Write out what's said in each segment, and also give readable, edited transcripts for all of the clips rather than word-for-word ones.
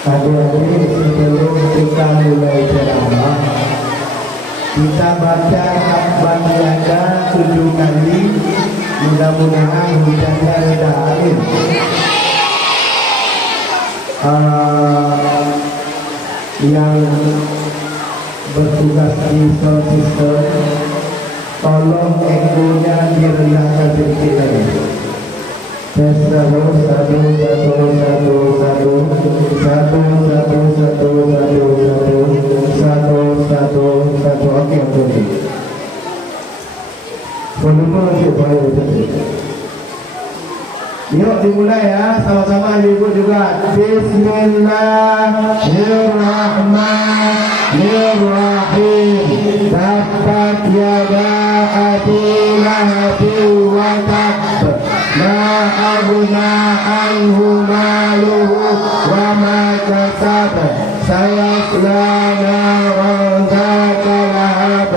Adik-adik, sebelum kita mulai ceramah, kita baca takbir niaga 7 kali. Mudah-mudahan hujannya reda. Amin. Yang bertugas di sistem, tolong egonya direndahkan sedikit lagi. Oke. Volume masih boleh betul. Yuk dimulai ya, sama-sama ibu juga. Bismillahirrahmanirrahim. Tabbat yada abi lahabin wa tabb, ma aghna anhu maluhu wa ma kasab, sayasla naran dzata lahab,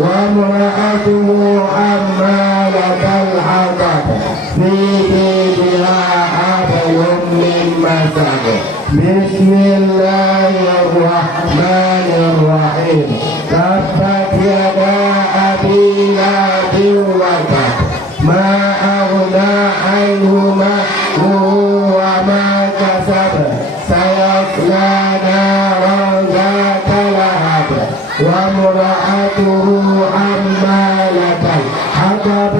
wa imra'atuhu hammalatal hatab, fi jidha hablum min masad. Bismillahirrahmanirrahim. Tabbat yada abi lahabin wa tabb, ma aghna anhu maluhu wa ma kasab, sayasla naran dzata lahab, wa imra'atuhu hammalatal hatab,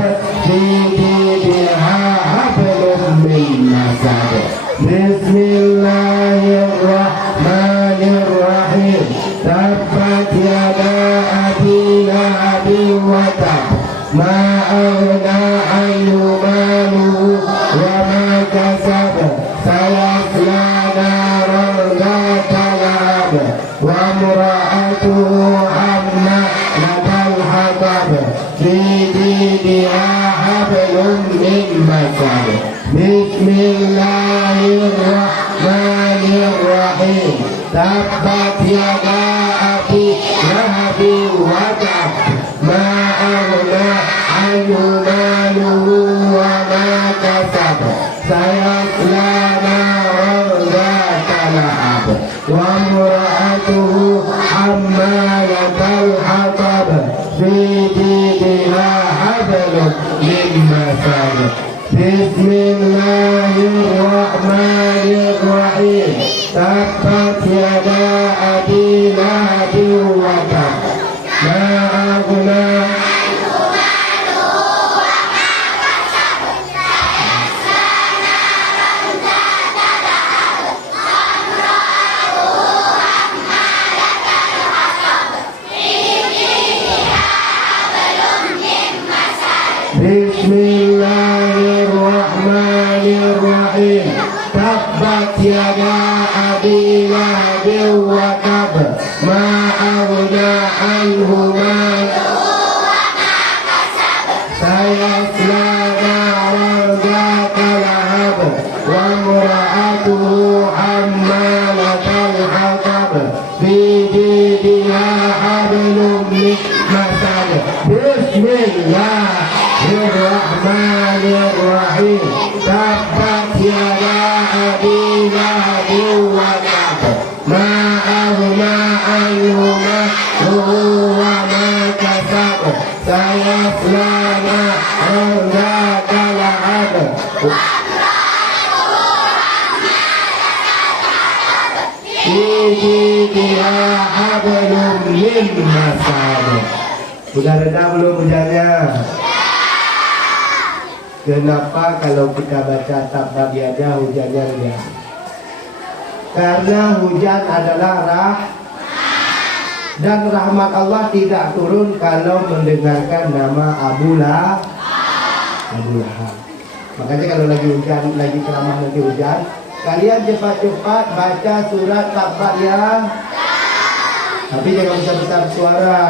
fi jidha hablum min masad. Bismillahirrahmanirrahim. Tabbat yada abi lahabin wa tabb, ma aghna anhu maluhu wa ma kasab, sayasla naran dzata lahab, wa imra'atuhu hammalatal hatab, fi jidha hablum min masad. Bismillahirrahmanirrahim. Tabbat yada abi lahabin wa tabb, ma aghna anhu maluhu wa ma kasab, sayasla naran dzata lahab, wa imra'atuhu hammalatal hatab, fi jidha hablum min masad. Bismillahirrahmanirrahim. Tabbat yada abi lahabin wa tabb, ma aghna anhu maluhu wa ma kasab, sayasla naran dzata lahab, wa imra'atuhu hammalatal hatab, fi jidha hablum min masad. Bismillahirrahmanirrahim. Tabbat yada abi lahabin wa tabb, ma aghna anhu maluhu wa ma kasab, sayasla naran dzata lahab, wa imra'atuhu hammalatal hatab, fi jidha hablum min masad. Bismillahirrahmanirrahim. Tabbat yada abi lahabin wa tabb, ma aghna anhu maluhu wa ma kasab, sayasla naran dzata lahab, wa fi jidha hablum min masad. Sudah reda belum hujannya? Kenapa kalau kita baca tabbat yada hujannya reda? Karena hujan adalah dan rahmat Allah tidak turun kalau mendengarkan nama Abu Lahab. Makanya kalau lagi hujan, lagi ceramah nanti hujan, kalian cepat-cepat baca surat tabbat ya. Tapi jangan besar-besar suara,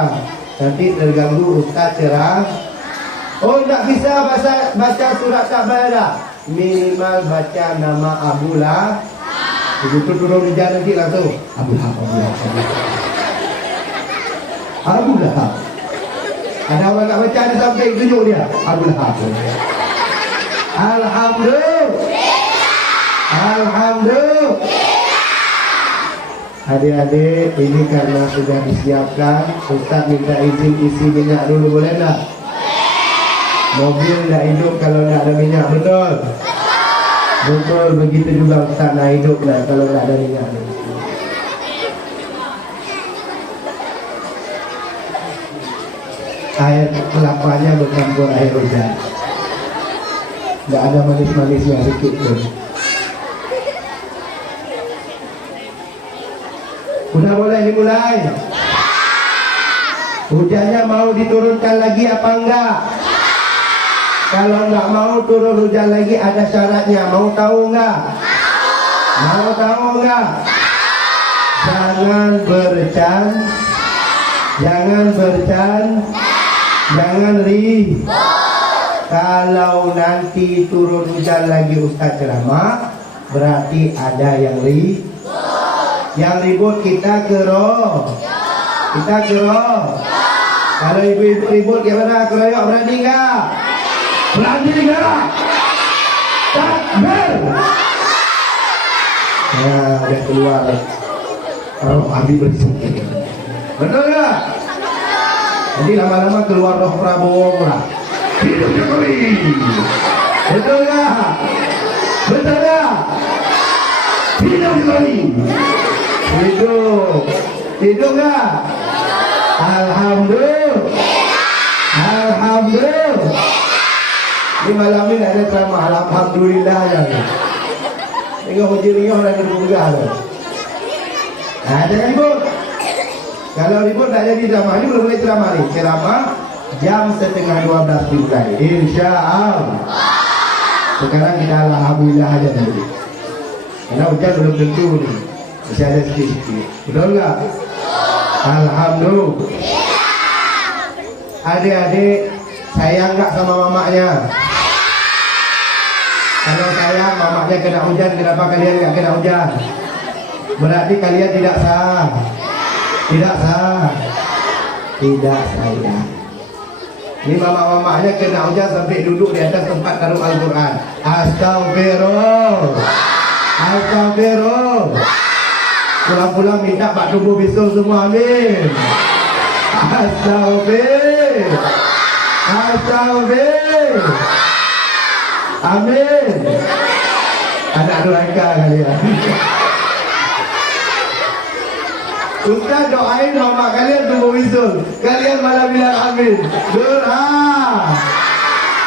nanti terganggu ustaz cerah. Oh, tidak bisa baca surat tabbat ya. Minimal baca nama Abu Lahab. Begitu turun hujan nanti langsung Abu Lahab. Ada orang tak baca, ada sampai tunjuk dia Abu Lahab. Alhamdulillah. Adik-adik, ini karena sudah disiapkan, Ustaz minta izin isi minyak dulu, boleh tak? Mobil tak hidup kalau tak ada minyak, betul? Betul, begitu juga Ustaz nak hidup lah kalau tak ada minyak. Air kelapanya bercampur air hujan. Tak ada manis-manisnya sedikit pun. Sudah boleh dimulai? Hujannya mau diturunkan lagi apa enggak? Kalau enggak mau turun hujan lagi ada syaratnya. Mau tahu enggak? Mau tahu enggak? Jangan bercan, jangan bercan, jangan ribut. Kalau nanti turun hujan lagi Ustaz ceramah, berarti ada yang ribut. Yang ribut kita keroh. Kita keroh. Kalau ibu-ibu ribut gimana? Keroyok berani enggak? Berani enggak? Takbir. Nah, udah keluar. Roh Abi bersih. Betul enggak? Jadi lama-lama keluar roh Prabowo lah. Hidup Jokowi. Betul enggak? Betul enggak? Hidup Jokowi. Hidup. Hidup enggak? Alhamdulillah. Alhamdulillah. Ini malam ini ada ceramah alhamdulillah aja. Tengok hujung-hujung orang berbunga tu. Nah, jangan ribut. Kalau ribut tak jadi ceramah. Ini belum boleh ceramah ni. Ceramah jam 11:30 dimulai. InsyaAllah. Sekarang kita alhamdulillah aja dulu. Karena hujan belum tentu ni. Masih ada sedikit-sedikit. Betul tak? Alhamdulillah. Adik-adik sayang tak sama mamaknya? Kalau sayang mamaknya kena hujan, kenapa kalian tak kena hujan? Berarti kalian tidak sah. Tidak sah. Tidak sayang. Ini mamak-mamaknya kena hujan sampai duduk di atas tempat taruh Al-Quran. Astagfirullah. Astagfirullah. Pulang-pulang minta Pak Tubuh bisul semua, amin. Astagfirullah. Astagfirullah. Amin. Anak durhaka kalian. Ustaz doain mama kalian Tubuh bisul. Kalian malah bilang amin. Durhaka.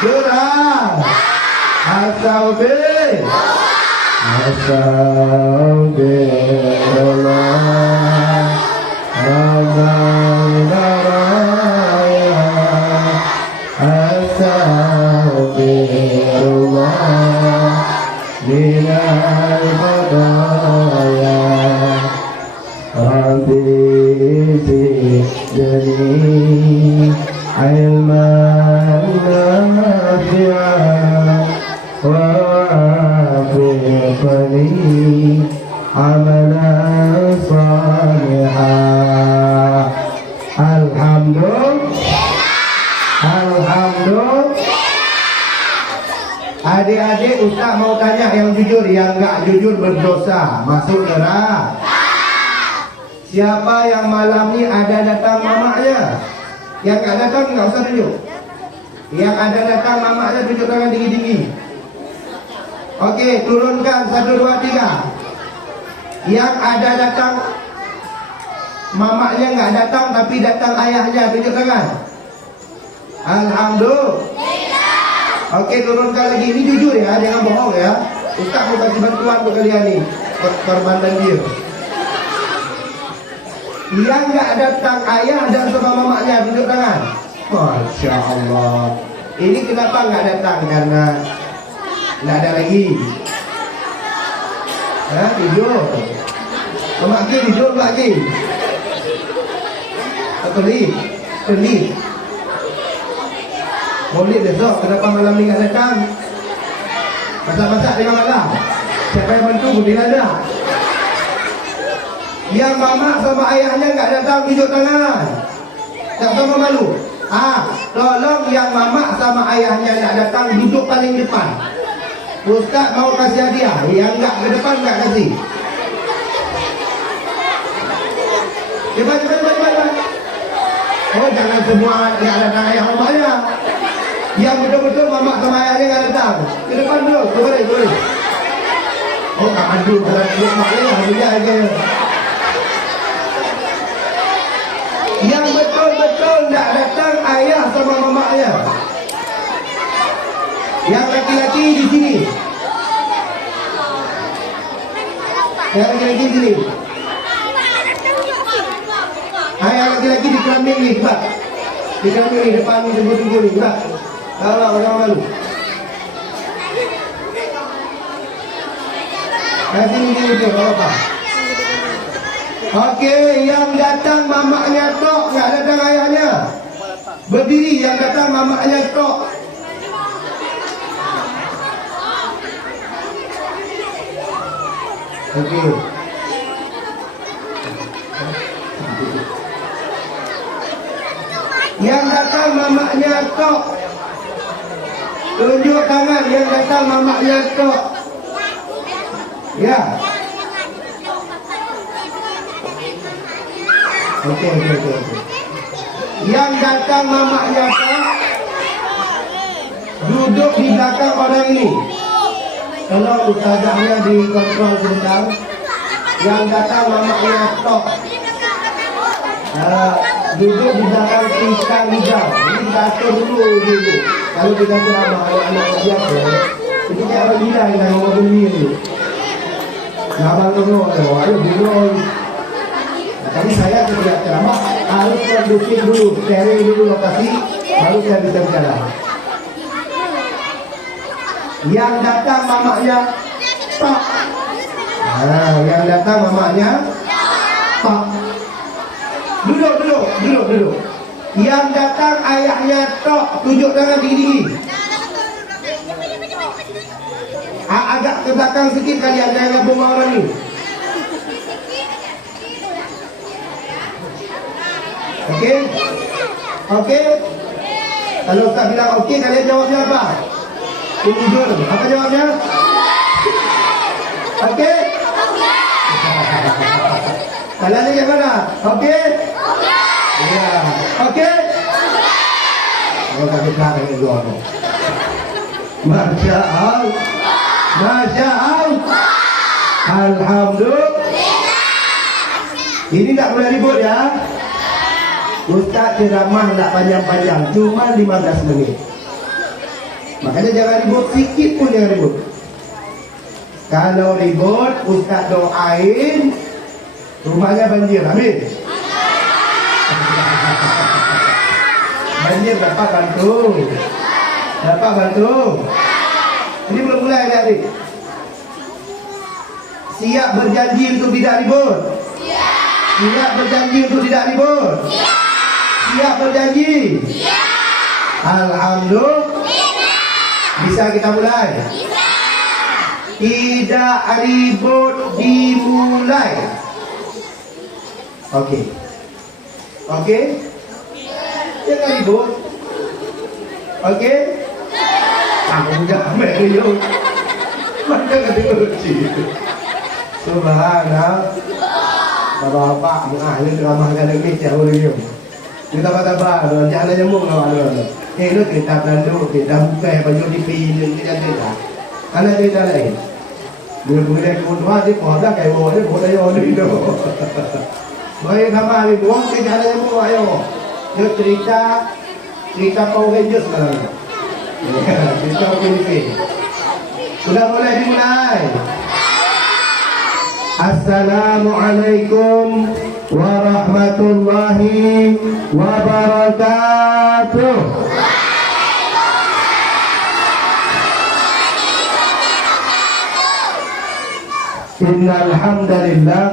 Durhaka. Astagfirullah. Astagfirullah. Rabbana raya. Astagfirullah. Minal khataaya. Rabbi zidni ilman nafi'an ووفقني عملا صالحا. Alhamdulillah. Adik-adik Ustaz mau tanya yang jujur, yang enggak jujur berdosa, masuk neraka. Siapa yang malam ni ada datang mamaknya? Yang enggak datang enggak usah tunjuk. Yang ada datang mamaknya tunjuk tangan tinggi-tinggi. Okey, turunkan 1, 2, 3. Yang ada datang mamaknya enggak datang tapi datang ayahnya, tunjuk tangan. Alhamdulillah. Okey, turunkan lagi. Ini jujur ya, jangan bohong ya. Ustaz mau kasih bantuan untuk kalian ni. Korban banjir. Yang enggak datang ayah dan sama mamaknya, tunjuk tangan. Masya Allah. Ini kenapa enggak datang? Karena tidak ada lagi. Tidur. Mak Ki tidur Mak Ki. Pelit. Maulid besok. Kenapa malam ni tak datang? Masak-masak tengah malam. Siapa yang bantu pun tidak ada. Yang mamak sama ayahnya tak datang, tunjuk tangan. Tak sama malu. Tolong yang mamak sama ayahnya tak datang, duduk paling depan. Ustaz mau kasih hadiah. Yang enggak ke depan enggak kasih. Cepat. Oh, jangan semua yang datang ayah mamanya. Yang betul-betul mamak sama ayahnya yang datang. Ke depan dulu, boleh. Oh, tak adu kalau duduk maknya hanya aja. Yang betul-betul tak datang ayah sama mamaknya. Yang laki-laki di sini. Yang laki-laki di sini. Yang laki-laki di kambing ni, Pak. Di kambing ni depan ni tunggu ni, Pak. Kalau orang malu. Nanti ni dia apa? Okey, yang datang mamaknya tok, enggak datang ayahnya. Berdiri yang datang mamaknya tok. Okey. Yang datang mamaknya tok. Tunjuk tangan yang datang mamaknya tok. Ya. Okey. Yang datang mamaknya tok. Duduk di belakang orang ini. Kalau ustazahnya dikontrol sebentar. Yang datang mamaknya tok. Duduk di belakang pisang hijau. Ini atur dulu. Kalau kita ceramah anak-anak biasa, itu cara gila yang nak ngomong beli ni. Abang tengok, ayo dulu. Tapi saya tidak ceramah, harus kondusif dulu, cari dulu lokasi, baru saya bisa bicara. Yang datang mamaknya tok. Yang datang mamaknya tok. Duduk. Yang datang ayahnya tok, tunjuk tangan tinggi. Agak ke belakang sikit kalian, jangan gabung orang ni. Okey. Kalau Ustaz bilang okey, kalian jawabnya apa? Tunjuk. Apa jawabnya? Okey. Kalian yang mana? Okey. Ya, okey. Oh, kami tak ada dua tu. Masya Allah. Alhamdulillah. Ini tak boleh ribut ya. Ustaz ceramah tak panjang-panjang, cuma 15 menit. Makanya jangan ribut, sikit pun jangan ribut. Kalau ribut, Ustaz doain rumahnya banjir, amin. Banjir dapat bantu. Ini belum mulai adik-adik. Siap berjanji untuk tidak ribut? Siap berjanji untuk tidak ribut? Siap berjanji? Alhamdulillah. Bisa kita mulai? Tidak ribut dimulai. Okey. Jangan ribut. Okey? Kamu jangan meriuk. Maka kata uji. Subhanallah. Bapak mengalir ceramahkan lagi cak meriuk. Kita kata jangan nyambung lawan. Lu kita tanduk, kita buka baju di pilih kita tidak. Anak kita lain. Mula-mula kedua dia pada kayak bawa dia boleh yo itu. Baik nama ni buang ke jalan nyambung ayo. Dia cerita Power Rangers sekarang. Cerita Olympic. Sudah boleh dimulai. Assalamualaikum warahmatullahi wabarakatuh. Innal hamdalillah.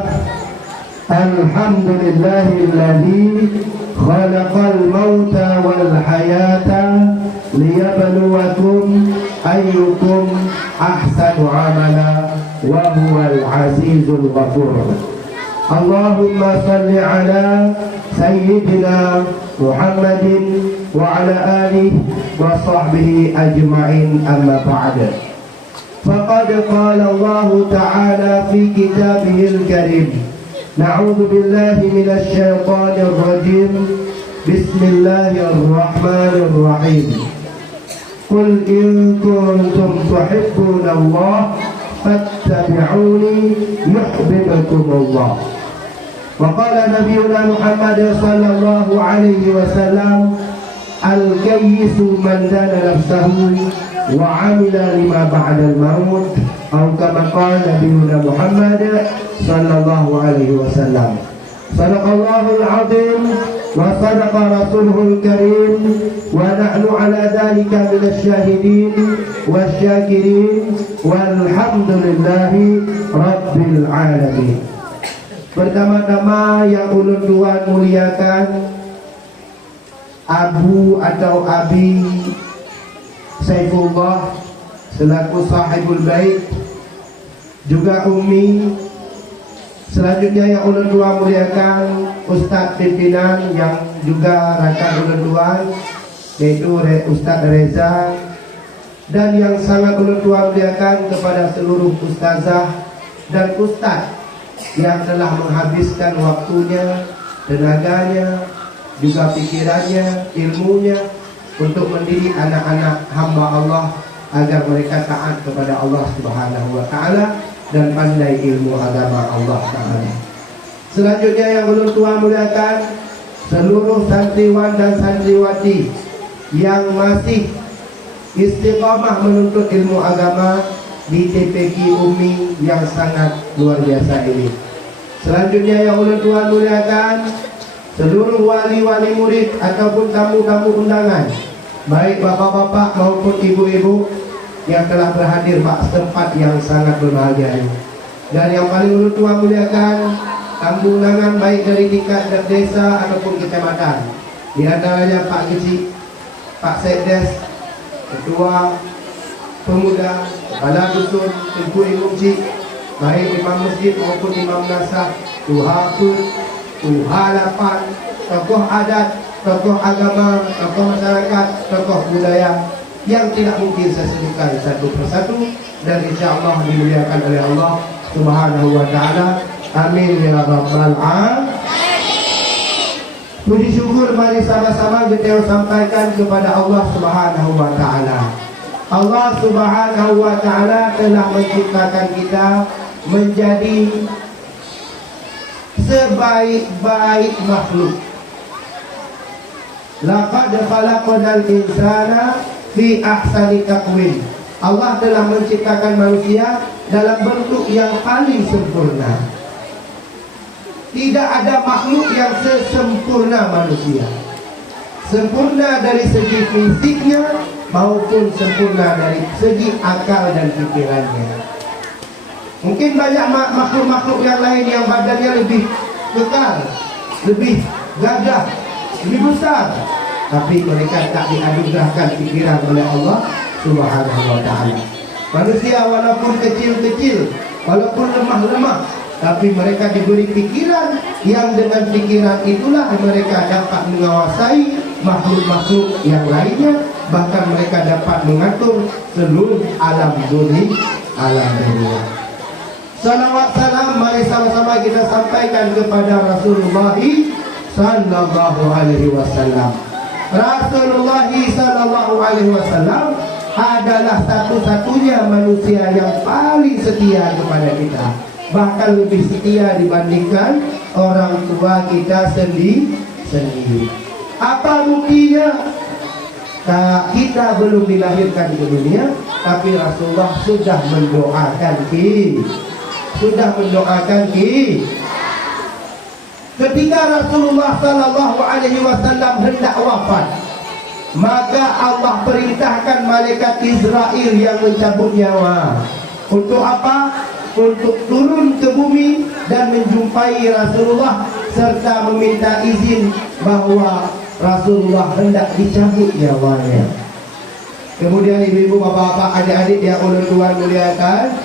Alhamdulillahilladzi khalaqal mauta wal hayata liyabluwakum ayyukum ahsanu amala wa huwal azizul ghafur. Allahumma salli ala sayyidina Muhammadin wa ala alihi wa sahbihi ajma'in, amma ba'da. Faqad qala Allah ta'ala fi kitabihil karim Na'udzu billahi minasy syaithanir rajim. Bismillahirrahmanirrahim. Qul in kuntum tuhibbunallah fattabi'uni yuhibbukumullah. Wa qala nabiyuna Muhammad sallallahu alaihi wasallam, al-kayyisu man dana nafsahu wa 'amila lima ba'dal maut, atau kama qala nabiyuna Muhammad sallallahu alaihi wasallam. Sadaqallahul azim wa sadaqa rasuluhul karim wa nahnu ala dhalika minasy syahidin wasyakirin walhamdulillahi rabbil alamin. Pertama-tama yang ulun tuan muliakan, Abu atau Abi Saifullah selaku sahibul bait, juga Umi. Selanjutnya yang ulun dua muliakan Ustaz pimpinan yang juga rakan ulun dua, yaitu Ustaz Reza. Dan yang sangat ulun dua muliakan kepada seluruh ustazah dan ustaz yang telah menghabiskan waktunya, tenaganya, juga pikirannya, ilmunya untuk mendidik anak-anak hamba Allah agar mereka taat kepada Allah Subhanahu wa taala dan pandai ilmu agama Allah Ta'ala. Selanjutnya yang ulun tua muliakan seluruh santriwan dan santriwati yang masih istiqamah menuntut ilmu agama di TPQ Umi yang sangat luar biasa ini. Selanjutnya yang ulun tua muliakan seluruh wali-wali murid ataupun tamu-tamu undangan, baik bapak-bapak maupun ibu-ibu yang telah berhadir pada tempat yang sangat berbahagia ini. Dan yang paling ulun tua muliakan tamu undangan baik dari tingkat desa ataupun kecamatan, di antaranya Pak Kecik, Pak Sekdes, Ketua Pemuda, Kepala Dusun, Tengku Imam Cik, baik imam masjid maupun imam nasah, Tuhapun, Tuhalapan, tokoh adat, tokoh agama, tokoh masyarakat, tokoh budaya yang tidak mungkin saya sebutkan satu persatu, dan insyaAllah dimuliakan oleh Allah Subhanahu wa ta'ala. Amin ya rabbal alamin. Puji syukur mari sama-sama kita sampaikan kepada Allah Subhanahu wa ta'ala. Allah Subhanahu wa ta'ala telah menciptakan kita menjadi sebaik-baik makhluk. Laqad khalaqnal insana fi ahsani taqwim. Allah telah menciptakan manusia dalam bentuk yang paling sempurna. Tidak ada makhluk yang sesempurna manusia. Sempurna dari segi fisiknya maupun sempurna dari segi akal dan pikirannya. Mungkin banyak makhluk-makhluk yang lain yang badannya lebih kekal, lebih gagah, lebih besar, tapi mereka tak dianugerahkan pikiran oleh Allah Subhanahu wa ta'ala. Manusia walaupun kecil-kecil, walaupun lemah-lemah, tapi mereka diberi pikiran yang dengan pikiran itulah mereka dapat menguasai makhluk-makhluk yang lainnya. Bahkan mereka dapat mengatur seluruh alam dunia. Salawat salam mari sama-sama kita sampaikan kepada Rasulullah sallallahu alaihi wasallam. Rasulullah sallallahu alaihi wasallam adalah satu-satunya manusia yang paling setia kepada kita, bahkan lebih setia dibandingkan orang tua kita sendiri. Apa buktinya? Kita belum dilahirkan ke dunia, tapi Rasulullah sudah mendoakan ketika Rasulullah sallallahu alaihi wasallam hendak wafat, maka Allah perintahkan malaikat Israel yang mencabut nyawa. Untuk apa? Untuk turun ke bumi dan menjumpai Rasulullah serta meminta izin bahwa Rasulullah hendak dicabut nyawanya. Kemudian ibu-ibu, bapak-bapak, adik-adik yang ulun tuan muliakan,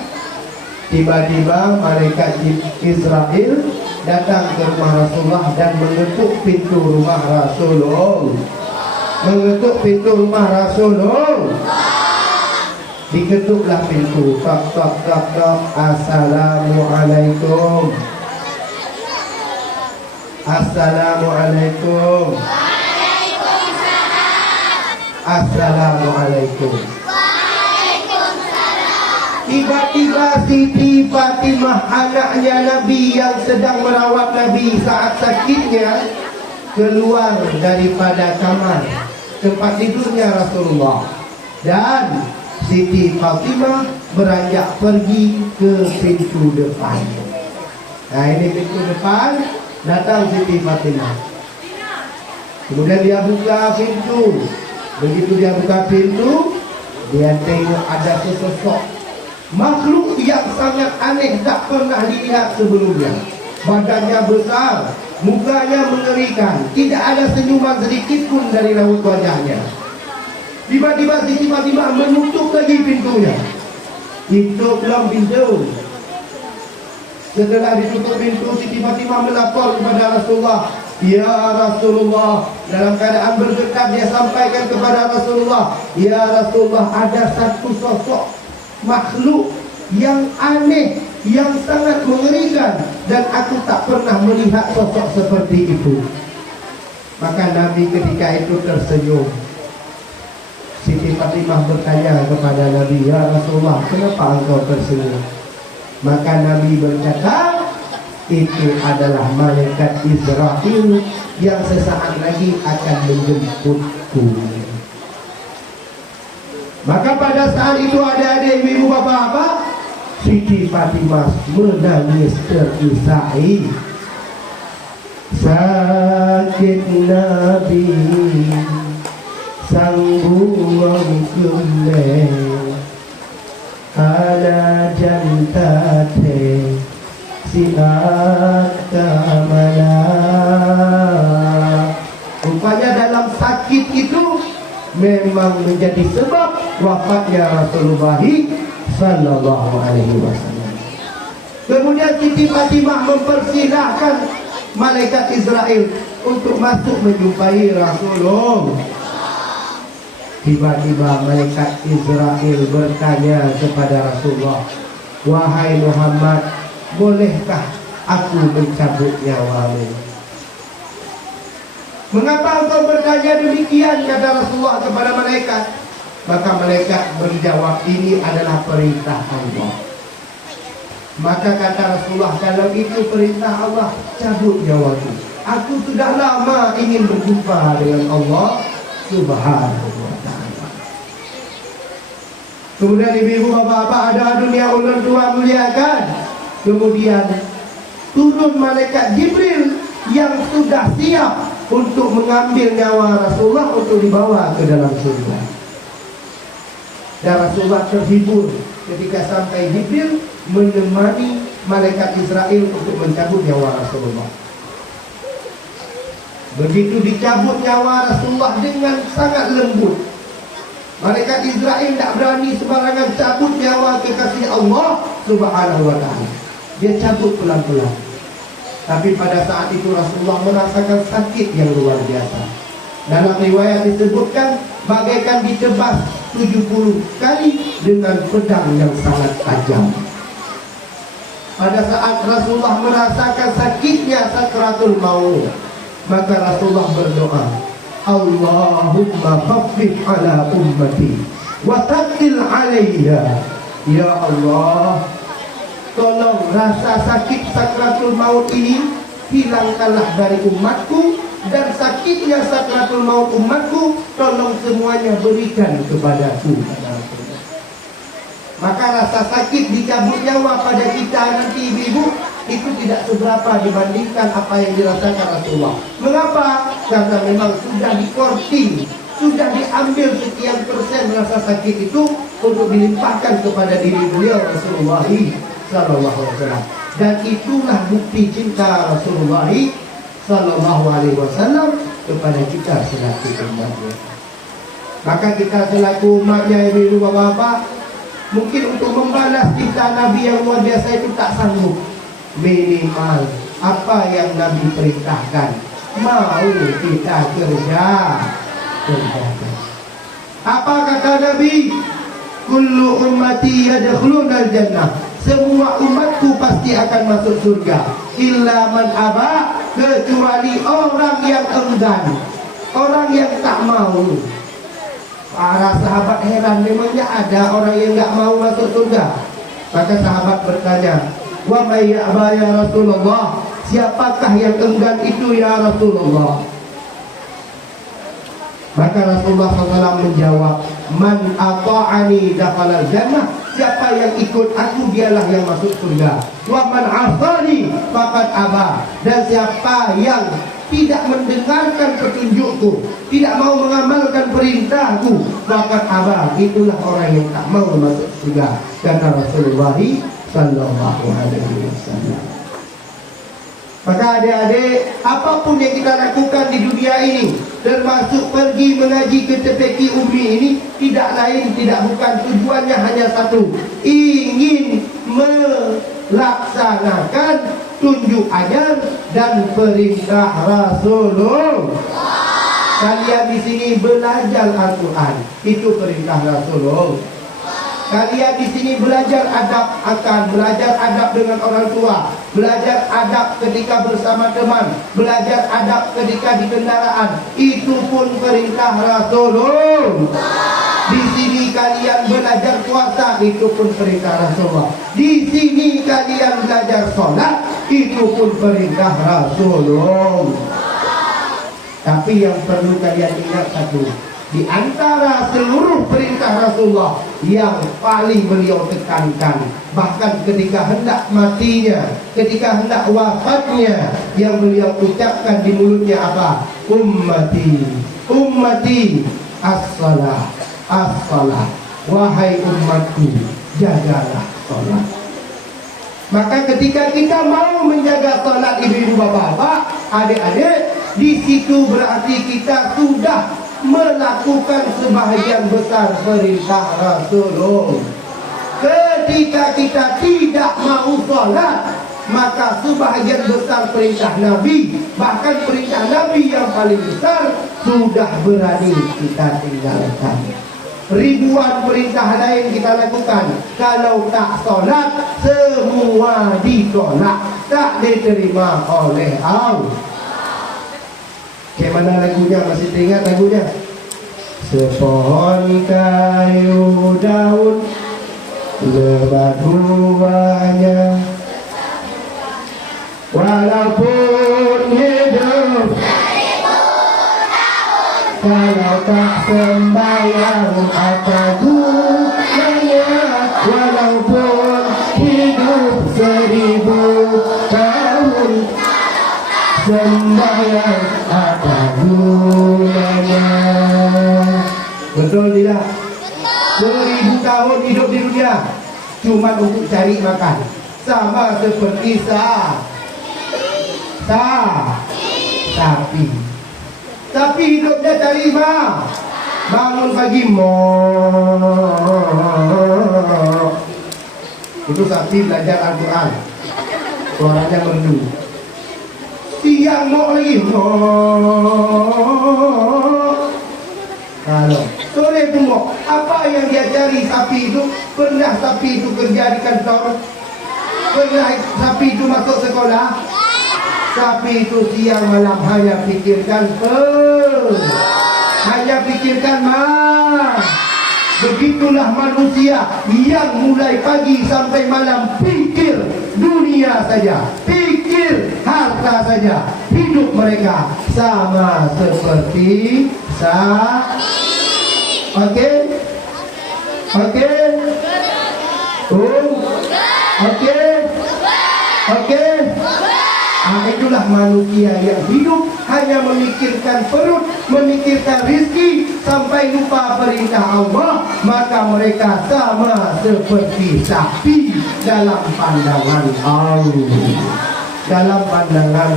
tiba-tiba malaikat Israel datang ke rumah Rasulullah dan mengetuk pintu rumah Rasulullah. Diketuklah pintu. Tok tok tok tok. Assalamualaikum. Assalamualaikum. Assalamualaikum. Tiba-tiba Siti Fatimah, anaknya Nabi yang sedang merawat Nabi saat sakitnya, keluar daripada kamar tempat tidurnya Rasulullah, dan Siti Fatimah beranjak pergi ke pintu depan. Nah, ini pintu depan, datang Siti Fatimah. Kemudian dia buka pintu. Begitu dia buka pintu, dia tengok ada sesosok makhluk yang sangat aneh, tak pernah dilihat sebelumnya. Badannya besar, mukanya mengerikan, tidak ada senyuman sedikit pun dari raut wajahnya. Tiba-tiba Siti Fatimah menutup lagi pintunya. Itu belum pintu. Setelah ditutup pintu, Siti Fatimah melapor kepada Rasulullah. Ya Rasulullah, dalam keadaan bergetar dia sampaikan kepada Rasulullah, ya Rasulullah, ada satu sosok makhluk yang aneh, yang sangat mengerikan, dan aku tak pernah melihat sosok seperti itu. Maka Nabi ketika itu tersenyum. Siti Fatimah bertanya kepada Nabi, ya Rasulullah, kenapa engkau tersenyum? Maka Nabi berkata, itu adalah malaikat Israfil yang sesaat lagi akan menjemputku. Maka pada saat itu adik-adik, ibu, bapak-bapak, Siti Fatimah menangis terisak-isak. Sakit Nabi sang buang kembali, ada jantate siat kamala. Rupanya dalam sakit itu memang menjadi sebab wafatnya Rasulullah sallallahu alaihi wasallam. Kemudian Siti Fatimah mempersilahkan malaikat Israel untuk masuk menjumpai Rasulullah. Tiba-tiba malaikat Israel bertanya kepada Rasulullah, wahai Muhammad, bolehkah aku mencabut nyawamu? Mengapa engkau bertanya demikian, kata Rasulullah kepada malaikat? Maka malaikat menjawab, ini adalah perintah Allah. Maka kata Rasulullah, kalau itu perintah Allah, cabut nyawaku. Aku sudah lama ingin berjumpa dengan Allah Subhanahu wa ta'ala. Kemudian ibu-ibu, bapak-bapak, ada dunia ulun tua muliakan. Kemudian turun malaikat Jibril yang sudah siap untuk mengambil nyawa Rasulullah untuk dibawa ke dalam surga. Dan Rasulullah terhibur ketika sampai Jibril menemani malaikat Israel untuk mencabut nyawa Rasulullah. Begitu dicabut nyawa Rasulullah dengan sangat lembut. Malaikat Israel tidak berani sembarangan cabut nyawa kekasih Allah Subhanahu wa ta'ala. Dia cabut pelan-pelan. Tapi pada saat itu Rasulullah merasakan sakit yang luar biasa. Dalam riwayat disebutkan bagaikan ditebas 70 kali dengan pedang yang sangat tajam. Pada saat Rasulullah merasakan sakitnya sakratul maut, maka Rasulullah berdoa, Allahumma khaffif ala ummati wa taqil alaiha. Ya Allah, tolong rasa sakit sakratul maut ini hilangkanlah dari umatku, dan sakitnya sakratul maut umatku tolong semuanya berikan kepadaku. Maka rasa sakit dicabut nyawa pada kita nanti ibu-ibu itu tidak seberapa dibandingkan apa yang dirasakan Rasulullah. Mengapa? Karena memang sudah dikorting, sudah diambil sekian persen rasa sakit itu untuk dilimpahkan kepada diri beliau Rasulullah sallallahu alaihi wasallam. Dan itulah bukti cinta Rasulullah sallallahu alaihi wasallam kepada kita selaku umatnya. Maka kita selaku umatnya, ibu-ibu, bapak-bapak, mungkin untuk membalas cinta Nabi yang luar biasa itu tak sanggup. Minimal apa yang Nabi perintahkan mau kita kerjakan. Apa kata Nabi? Kullu ummati yadkhulunal jannah. semua umatku pasti akan masuk surga. Illa man aba, kecuali orang yang enggan, orang yang tak mau. Para sahabat heran, memangnya ada orang yang nggak mau masuk surga? Maka sahabat bertanya, wa may ya'ba ya Rasulullah, siapakah yang enggan itu ya Rasulullah? Maka Rasulullah SAW menjawab, man ata'ani dakhalal jannah, siapa yang ikut aku dialah yang masuk surga. Wa man 'asani faqad aba, dan siapa yang tidak mendengarkan petunjukku, tidak mau mengamalkan perintahku, faqad aba, itulah orang yang tak mau masuk surga, kata Rasulullah sallallahu alaihi wasallam. Maka adik-adik, apapun yang kita lakukan di dunia ini, termasuk pergi mengaji ke TPQ UMI ini, tidak lain, tidak bukan, tujuannya hanya satu, ingin melaksanakan tunjuk ajar dan perintah Rasulullah. Kalian di sini belajar Al-Quran, itu perintah Rasulullah. Kalian di sini belajar adab akan, belajar adab dengan orang tua, belajar adab ketika bersama teman, belajar adab ketika di kendaraan, itu pun perintah Rasulullah. Di sini kalian belajar puasa, itu pun perintah Rasulullah. Di sini kalian belajar sholat, itu pun perintah Rasulullah. Tapi yang perlu kalian ingat satu, di antara seluruh perintah Rasulullah yang paling beliau tekankan, bahkan ketika hendak matinya, ketika hendak wafatnya, yang beliau ucapkan di mulutnya apa? Ummati, ummati, as-salah, as-salah, wahai umatku, jagalah salat. Maka ketika kita mau menjaga salat, ibu-ibu, bapak-bapak, adik-adik, di situ berarti kita sudah melakukan sebahagian besar perintah Rasulullah. Ketika kita tidak mau sholat, maka sebahagian besar perintah Nabi, bahkan perintah Nabi yang paling besar, sudah berani kita tinggalkan. Ribuan perintah lain kita lakukan, kalau tak sholat, semua ditolak, tak diterima oleh Allah. Kayak mana lagunya? Masih teringat lagunya? Sepohon kayu daun, lebat buahnya, walaupun hidup kalau tak sembahyang apa gunanya, walaupun hidup 1000 tahun sembahyang apa gunanya. Betul tidak? 1000 tahun hidup di dunia cuma untuk cari makan, sama seperti sapi. Tapi hidupnya cari bangun pagi itu sapi belajar Al-Quran, suaranya merdu. Siang mau lagi kalau sore tunggu, apa yang dia cari sapi itu? Pernah sapi itu kerja di kantor? Pernah sapi itu masuk sekolah? Sapi itu siang malam hanya pikirkan Begitulah manusia yang mulai pagi sampai malam pikir dunia saja, pikir harta saja. Hidup mereka sama seperti Oke? Itulah manusia yang hidup hanya memikirkan perut, memikirkan rizki, sampai lupa perintah Allah. Maka mereka sama seperti sapi dalam pandangan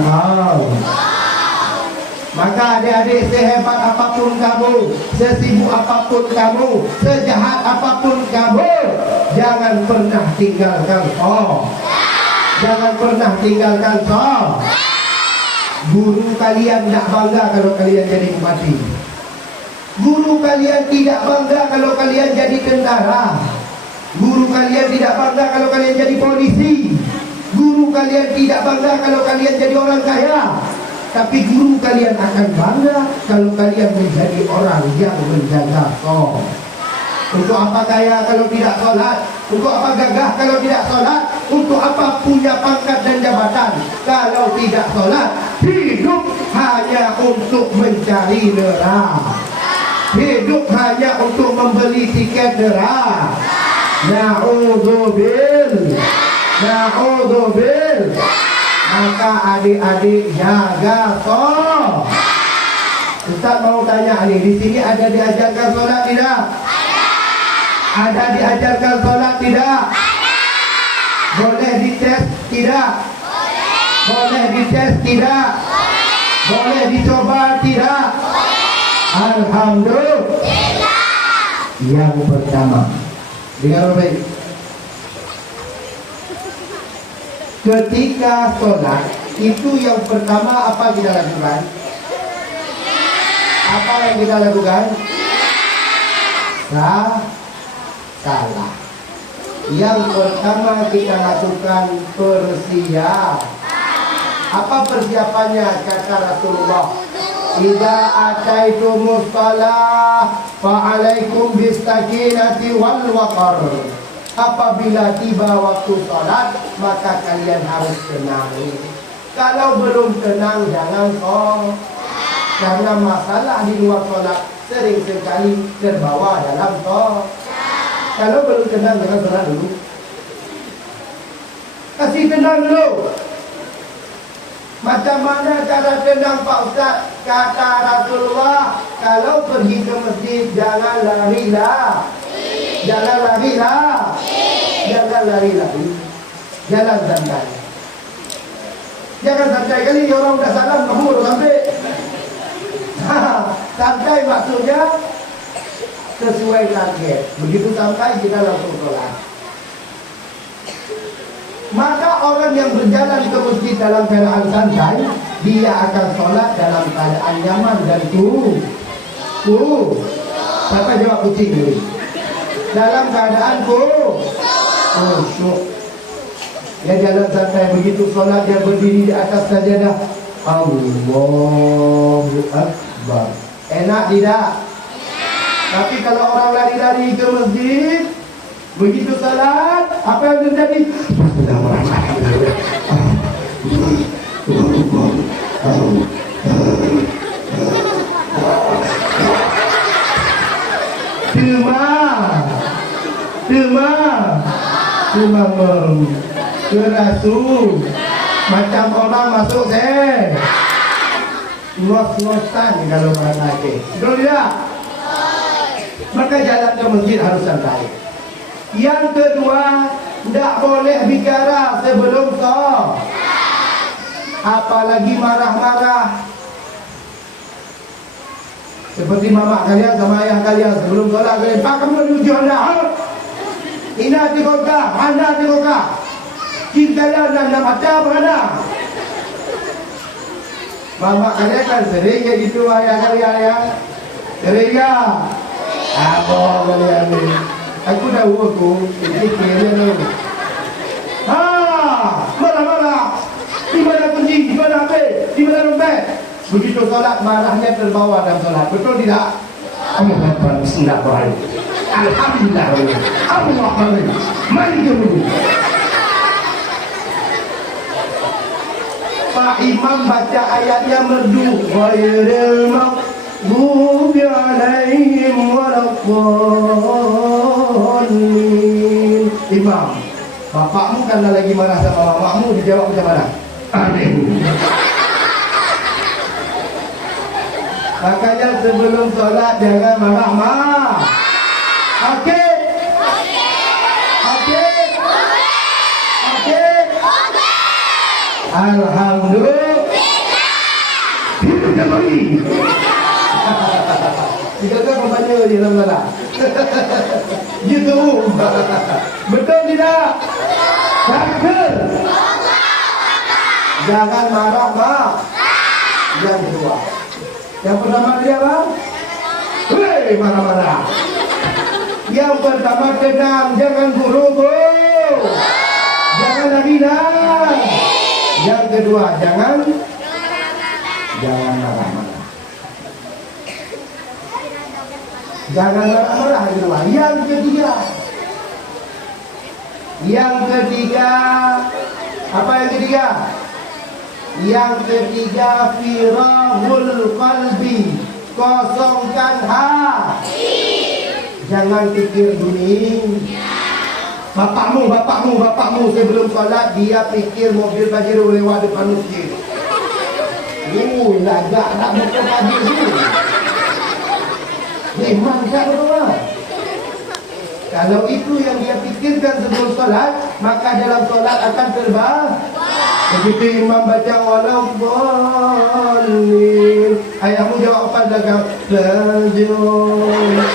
Allah. Maka adik-adik, sehebat apapun kamu, sesibuk apapun kamu, sejahat apapun kamu, jangan pernah tinggalkan Jangan pernah tinggalkan Guru kalian tidak bangga kalau kalian jadi bupati. Guru kalian tidak bangga kalau kalian jadi tentara. Guru Guru kalian tidak bangga kalau kalian jadi polisi. Guru kalian tidak bangga kalau kalian jadi orang kaya. Tapi guru kalian akan bangga kalau kalian menjadi orang yang menjaga sholat. Untuk apa kaya kalau tidak sholat? Untuk apa gagah kalau tidak sholat? Untuk apa punya pangkat dan jabatan kalau tidak sholat? Hidup hanya untuk mencari neraka. Hidup hanya untuk membeli tiket neraka. Na'udzubillah. Maka adik-adik jaga sholat. Ustaz mau tanya nih, di sini ada diajarkan sholat tidak? Ada diajarkan sholat tidak? Boleh dites tidak? Boleh dites tidak? Boleh dicoba tidak? Alhamdulillah. Yang pertama, dengar baik. Ketika sholat itu yang pertama apa kita lakukan? Apa yang kita lakukan? Salah. Yang pertama kita lakukan persiapan. Apa persiapannya kata Rasulullah? Idza ataitumus shalah fa'alaikum bisakinati wal waqar. Apabila tiba waktu sholat, maka kalian harus tenang. Kalau belum tenang, jangan sholat. Karena masalah di luar sholat sering sekali terbawa dalam sholat. Kalau belum tenang, jangan sholat dulu. Kasih tenang dulu. Macam mana cara tenang Pak Ustaz? Kata Rasulullah, kalau pergi ke masjid, jangan lari-lari. Jangan lari-lari. Jalan santai. Jangan santai kali orang udah salam kamu udah sampai. Santai maksudnya sesuai target. Begitu sampai kita langsung sholat. Maka orang yang berjalan ke masjid dalam keadaan santai, dia akan sholat dalam keadaan nyaman dan Siapa jawab kucing dulu? Dalam keadaan khusyuk. Dia jalan santai, begitu sholat dia berdiri di atas sajadah. Allahu Akbar. Enak tidak? Tapi kalau orang lari-lari ke masjid, begitu sholat, apa yang terjadi? Demam kerasu macam orang masuk ngos-ngosan kalau bahasa Aceh. Betul tidak? Maka jalan ke masjid harus santai. Yang kedua, tidak boleh bicara sebelum sholat. Apalagi marah-marah. Seperti mama kalian sama ayah kalian sebelum sholat kalian, Pak kamu menuju anda. Ina tikoka, anda tikoka. Cintalah anda mata mana? Mama kalian kan sering kayak gitu ayah kalian ya. Sering ya? Apa kalian ni? Aku dah aku fikir dia tu. Marah-marah. Di mana kunci? Di mana HP? Di mana dompet? Begitu solat marahnya terbawa dalam solat. Betul tidak? Allahu Akbar. Bismillahirrahmanirrahim. Alhamdulillah. Allahu Akbar. Mari dulu. Pak Imam baca ayatnya merdu. Ghairil maghdubi alaihim waladdallin. Imam, bapakmu kan lagi marah sama mamamu, dijawab macam mana? Aduh. Makanya sebelum sholat jangan marah-marah. Okey. Alhamdulillah. Hidup yang bagi. Jika kau membaca di dalam salat. Gitu. Betul tidak? Takbir. Jangan marah-marah. Yang kedua. Yang pertama dia apa? Hei, marah-marah. Yang pertama tenang, jangan buru-buru, jangan lari-lari. Yang kedua jangan marah-marah. Jangan marah-marah. Yang ketiga, apa yang ketiga? Yang ketiga, firahul qalbi, kosongkan hati. Jangan pikir dunia. Bapakmu sebelum sholat dia pikir mobil Pajero lewat depan masjid. Lagak nak buka Pajero tu. Memang tak betul. Kalau itu yang dia pikirkan sebelum sholat, maka dalam sholat akan terbang. Begitu imam baca walau boleh, ayahmu jawab apa dagang? Lanjut.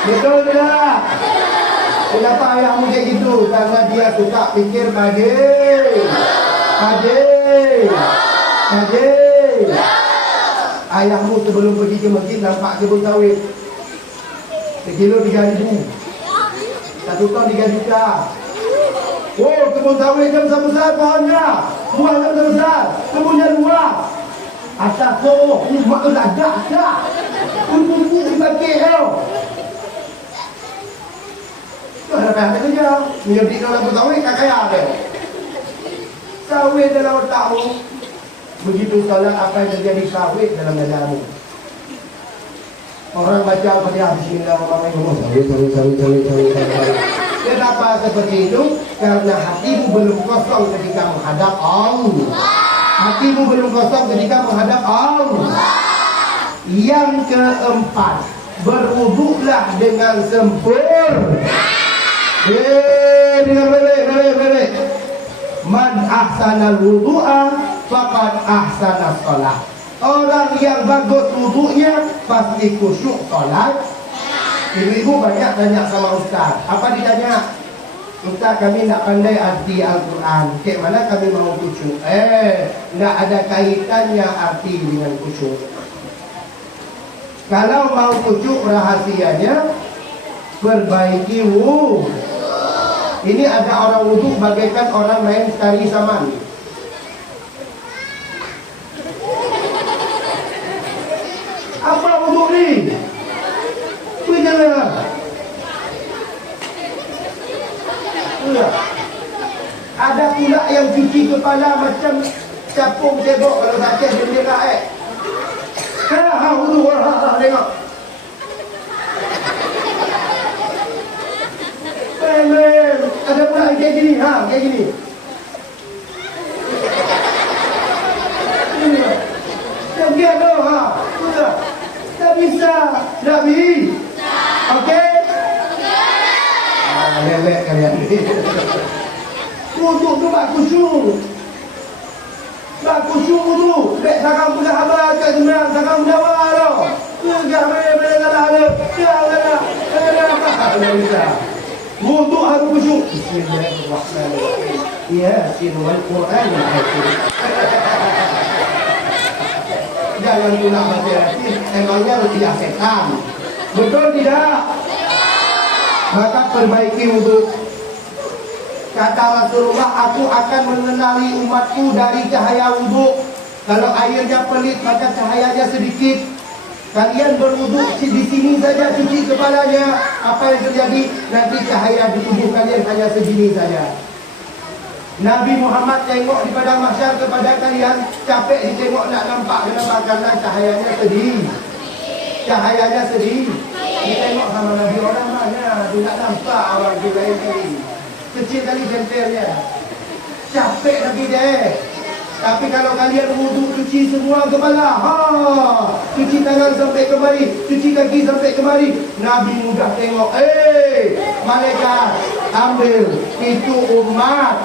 Betul tak? Kenapa ayahmu kayak gitu? Karena dia suka pikir Pajero. Ayahmu sebelum pergi ke masjid nampak kebun sawit. Sekilo 3,000. 1 ton 3 juta. Oh, kebun sawit jam besar pohonnya. Buahnya besar. Kebunnya luas. Atas tu, mak tu dah. Kumpul-kumpul dibagi tau. Tu ada apa kerja? Menjadi dalam kebun sawit tak kaya dia. Sawit dalam otakmu. Begitu salat apa yang terjadi sawit dalam dadamu. Orang baca Al-Fatihah bismillahirrahmanirrahim. Sawit. Kenapa seperti itu? Karena hatimu belum kosong ketika menghadap Allah. Hatimu belum kosong ketika menghadap Allah. Yang keempat, berwuduklah dengan sempurna. Dengar balik. Man ahsanal wudu'a faqad ahsanas shalah. Orang yang bagus wuduknya pasti khusyuk solat. Ibu-ibu banyak tanya sama ustaz. Apa ditanya? Ustaz, kami nak pandai arti Al-Quran. Kayak mana kami mau khusyuk? Nak ada kaitannya arti dengan khusyuk. Kalau mau khusyuk, rahasianya perbaiki wudhu. Ini ada orang wudhu bagaikan orang main tari saman. Apa wudhu ni? Ada pula yang cuci kepala macam capung cebok. Kalau sakit dia naik. Wudhu. Tengok. Ada pula yang kayak gini. Kayak gini. Yang dia tu. Tak bisa. Okey? Lelek kalian ni. Wuduk tu bak khusyuk. Bak khusyuk wuduk. Dek sakam pula habar kat sembilan. Sakam Jawa tu. Gak boleh salah tu. Jangan. Wuduk harus khusyuk. Bismillahirrahmanirrahim. Yasin wal Quran al-Hakim. Jangan pula baca Yasin. Emangnya rupiah setan. Betul tidak? Maka perbaiki wudhu. Kata Rasulullah, aku akan mengenali umatku dari cahaya wudhu. Kalau airnya pelit, maka cahayanya sedikit. Kalian berwudhu di sini saja, cuci kepalanya. Apa yang terjadi? Nanti cahaya di tubuh kalian hanya segini saja. Nabi Muhammad tengok di padang mahsyar kepada kalian, capek ditengok nak nampak. Kenapa? Karena cahayanya sedih. Ditengok sama Nabi orang mana, dia tak nampak orang tu lain kali. Kecil kali jenternya. Capek Nabi dia. Tapi kalau kalian wudhu, cuci semua kepala. Cuci tangan sampai kemari, cuci kaki sampai kemari. Nabi mudah tengok. Malaikat, ambil. Itu umat.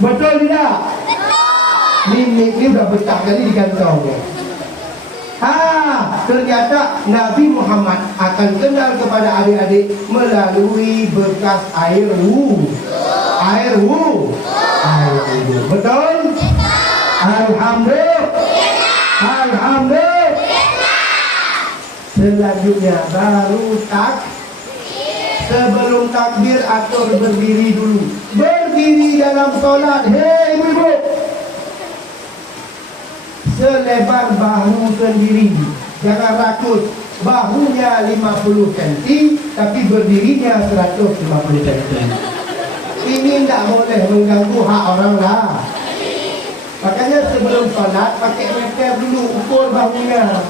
Betul tidak? Ini udah betah kali di kantong dia. Ternyata Nabi Muhammad akan kenal kepada adik-adik melalui bekas air wudhu. Betul? Alhamdulillah. Selanjutnya baru sebelum takbir atur berdiri dulu. Berdiri dalam solat, hei ibu-ibu, selebar bahu sendiri. Jangan rakus. Bahunya 50 cm, tapi berdirinya 150 cm. Ini tidak boleh mengganggu hak orang lah. Makanya sebelum solat pakai meter dulu, ukur bahunya.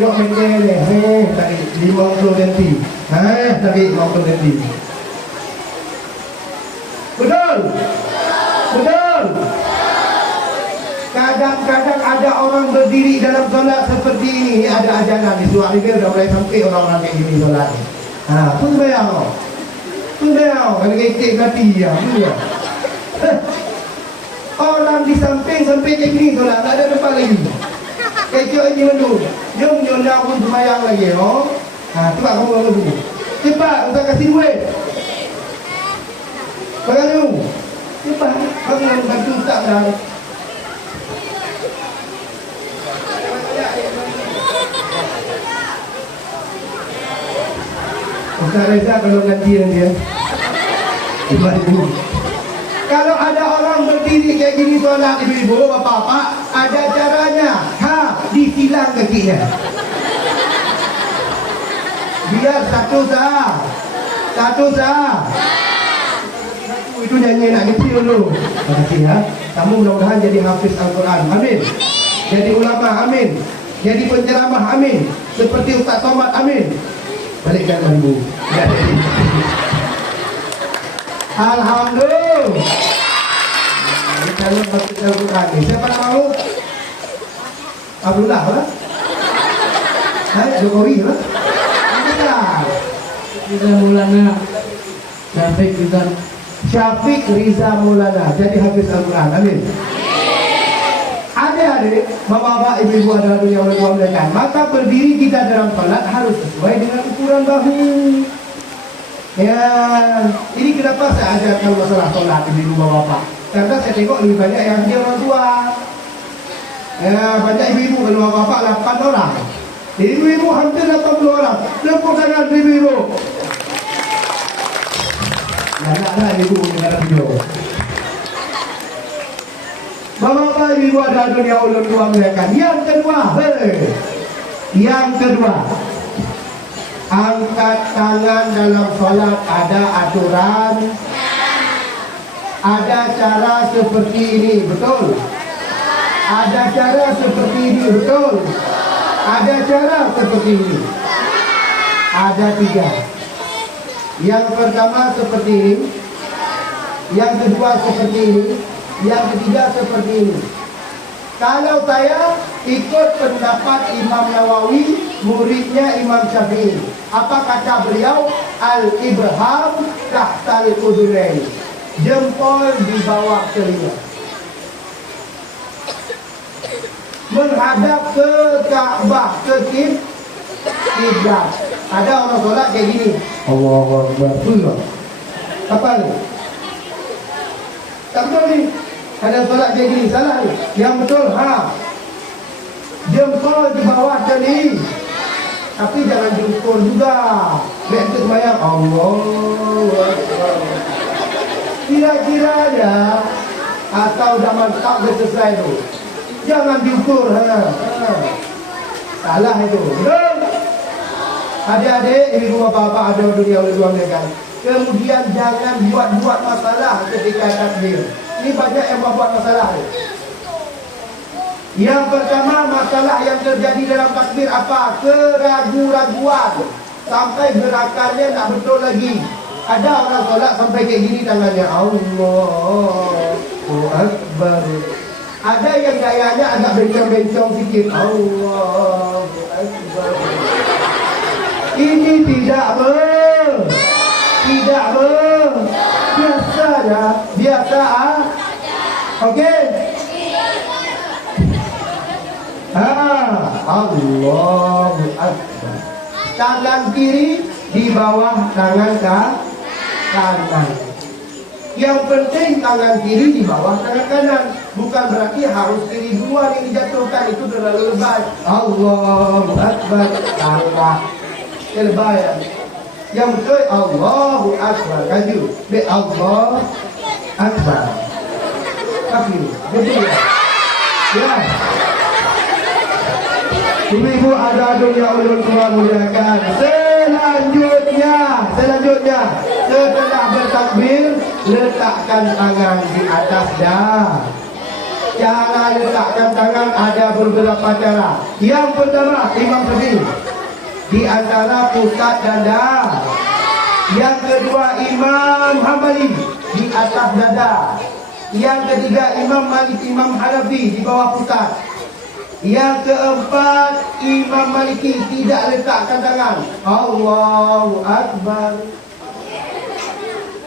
Yuk meter ni, tarik 50 cm. Tarik 50 cm. Betul? Betul? Kadang-kadang ada orang berdiri dalam solat seperti ini. Ada ajaran di Suat Libya dah mulai sampai orang-orang kayak gini solat ni. Pun bayang. Pun bayang. Kalau kekek mati ya. Orang di samping sampai kayak gini solat, tak ada depan lagi. Kekek ini dulu. Jom nyondang pun semayang lagi. Cepat kamu bangun dulu. Cepat, kita kasih duit. Bangun. Cepat, bangun bantu tak dah. Ustaz Reza kalau ganti dia. Kalau ada orang berdiri kayak gini solat ibu-ibu, bapak-bapak, ada caranya. Disilang kakinya. Biar satu sah. Itu nyanyi nak kecil dulu. Terima kasih ya. Kamu mudah-mudahan jadi hafiz Al-Quran. Amin. Jadi ulama. Amin. Jadi penceramah. Amin. Seperti Ustaz Somad. Amin. Balikkan ibu. Ya. Alhamdulillah. Kita masuk Al-Quran ni. Siapa nak mahu? Abdullah lah. Jokowi lah. Riza Maulana. Syafiq Riza Maulana. Jadi hafiz Al-Quran. Amin. Adik-adik, bapak-bapak, ibu-ibu adalah dunia oleh Tuhan berikan. Maka berdiri kita dalam salat harus sesuai dengan ukuran bahu. Ya, ini kenapa saya ajarkan masalah salat ibu-ibu bapak-bapak? Karena saya tengok lebih banyak yang dia orang tua. Ya, banyak ibu-ibu kalau bapak-bapak 8 orang. Ibu-ibu hampir 80 orang. Tepuk tangan ibu-ibu. Nak ibu dengan video. Bapak-bapak ibu ada dunia ulun Tuhan berikan. Yang kedua, angkat tangan dalam solat ada aturan. Ada cara seperti ini, betul? Ada cara seperti ini, betul? Ada cara seperti ini. Ada 3. Yang pertama seperti ini. Yang kedua seperti ini. Yang ketiga seperti ini. Kalau saya ikut pendapat Imam Nawawi, muridnya Imam Syafi'i. Apa kata beliau? Al-Ibham tahtal udunain. Jempol di bawah telinga. Menghadap ke Ka'bah, ke kiblat. Ada orang solat kayak gini. Allahu Akbar. Apa ni? Tak betul ni. Ada solat kayak gini, salah ni. Yang betul, jempol di bawah telinga. Tapi jangan jempol juga. Lihat tu sembahyang. Allahu Akbar. Kira-kiranya atau dah mantap dah selesai tu. Jangan diukur. Salah itu. Betul? Adik-adik, ibu bapa ada dunia oleh Tuhan berikan. Kemudian jangan buat-buat masalah ketika takbir. Ini banyak yang buat masalah. Yang pertama, masalah yang terjadi dalam takbir apa? Keraguan-raguan. Sampai gerakannya tak betul lagi. Ada orang solat sampai kayak gini tangannya. Allahu Akbar. Ada yang gayanya agak bencong-bencong sikit. Allahu Akbar. Ini tidak biasa. Okey. Allahu Akbar. Tangan kiri di bawah tangan kanan. Yang penting tangan kiri di bawah tangan kanan. Bukan berarti harus diri dua yang dijatuhkan, itu terlalu lebay. Allahu Akbar, salah. Lebay. Yang betul Allahu Akbar. Kaju. Allah Akbar. Kaki. Betul ya? Ya. Ibu-ibu ada-adun yang ulun Tuhan muliakan. Selanjutnya setelah bertakbir, letakkan tangan di atas dah. Cara letakkan tangan ada beberapa cara. Yang pertama, Imam berdiri di antara pusat dada. Yang kedua, Imam Hambali di atas dada. Yang ketiga, Imam Malik, Imam Hanafi di bawah pusat. Yang keempat, Imam Maliki tidak letakkan tangan. Allahu Akbar.